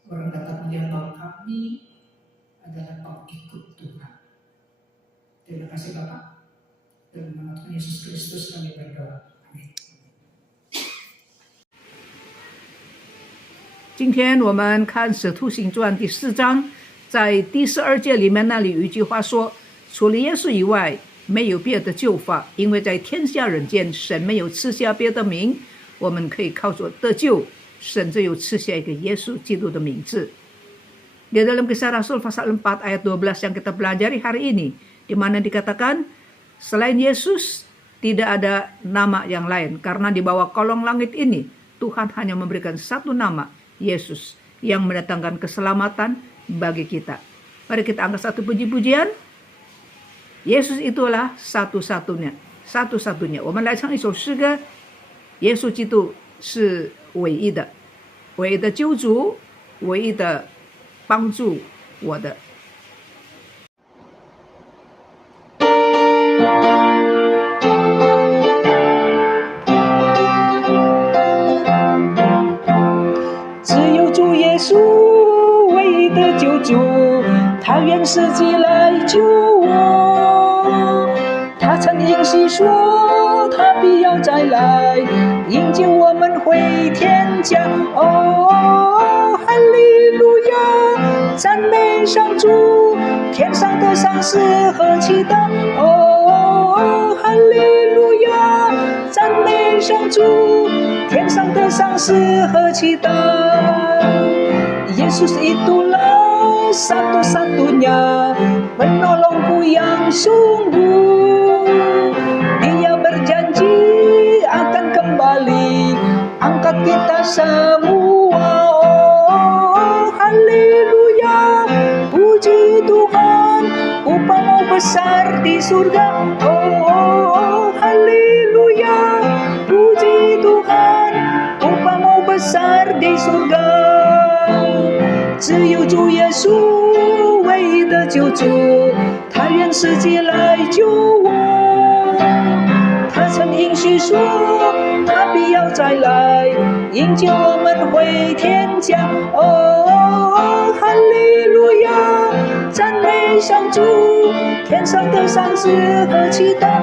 orang dapat melihat bahwa kami adalah pengikut Tuhan. Terima kasih Bapak. Dalam nama Tuhan Yesus Kristus kami berdoa. Amin. 今天我们看《使徒行传》第4章，在第12节里面那里有一句话说：除了耶稣以外，没有别的救法，因为在天下人间，神没有赐下别的名，我们可以靠着得救，神只有赐下一个耶稣基督的名字。Di dalam Kisah Rasul pasal 4 ayat 12 yang kita pelajari hari ini, di mana dikatakan selain Yesus tidak ada nama yang lain, karena di bawah kolong langit ini Tuhan hanya memberikan satu nama, Yesus, yang mendatangkan keselamatan bagi kita. Mari kita angkat satu puji-pujian. Yesus itulah satu-satunya. 我们来唱一首诗歌，耶稣基督是唯一的救主，唯一的帮助我的。只有主耶稣，唯一的救主，他愿世界来救我。他曾应许说，他必要再来，迎接我们回天家。哦，哈利路亚，赞美上主，天上的赏赐何其大！哦，哈利路亚，赞美上主，天上的赏赐何其大！ Yesus itulah satu-satunya penolongku yang sungguh. Dia berjanji akan kembali angkat kita semua. Oh, haleluya, puji Tuhan, upamu besar di surga. Oh, haleluya, puji Tuhan, upamu besar di surga. 只有主耶稣，唯一的救主，他愿世界来救我。他曾应许说，他必要再来，迎接我们回天家。哦，哈利路亚，赞美上主，天上的赏赐何其大！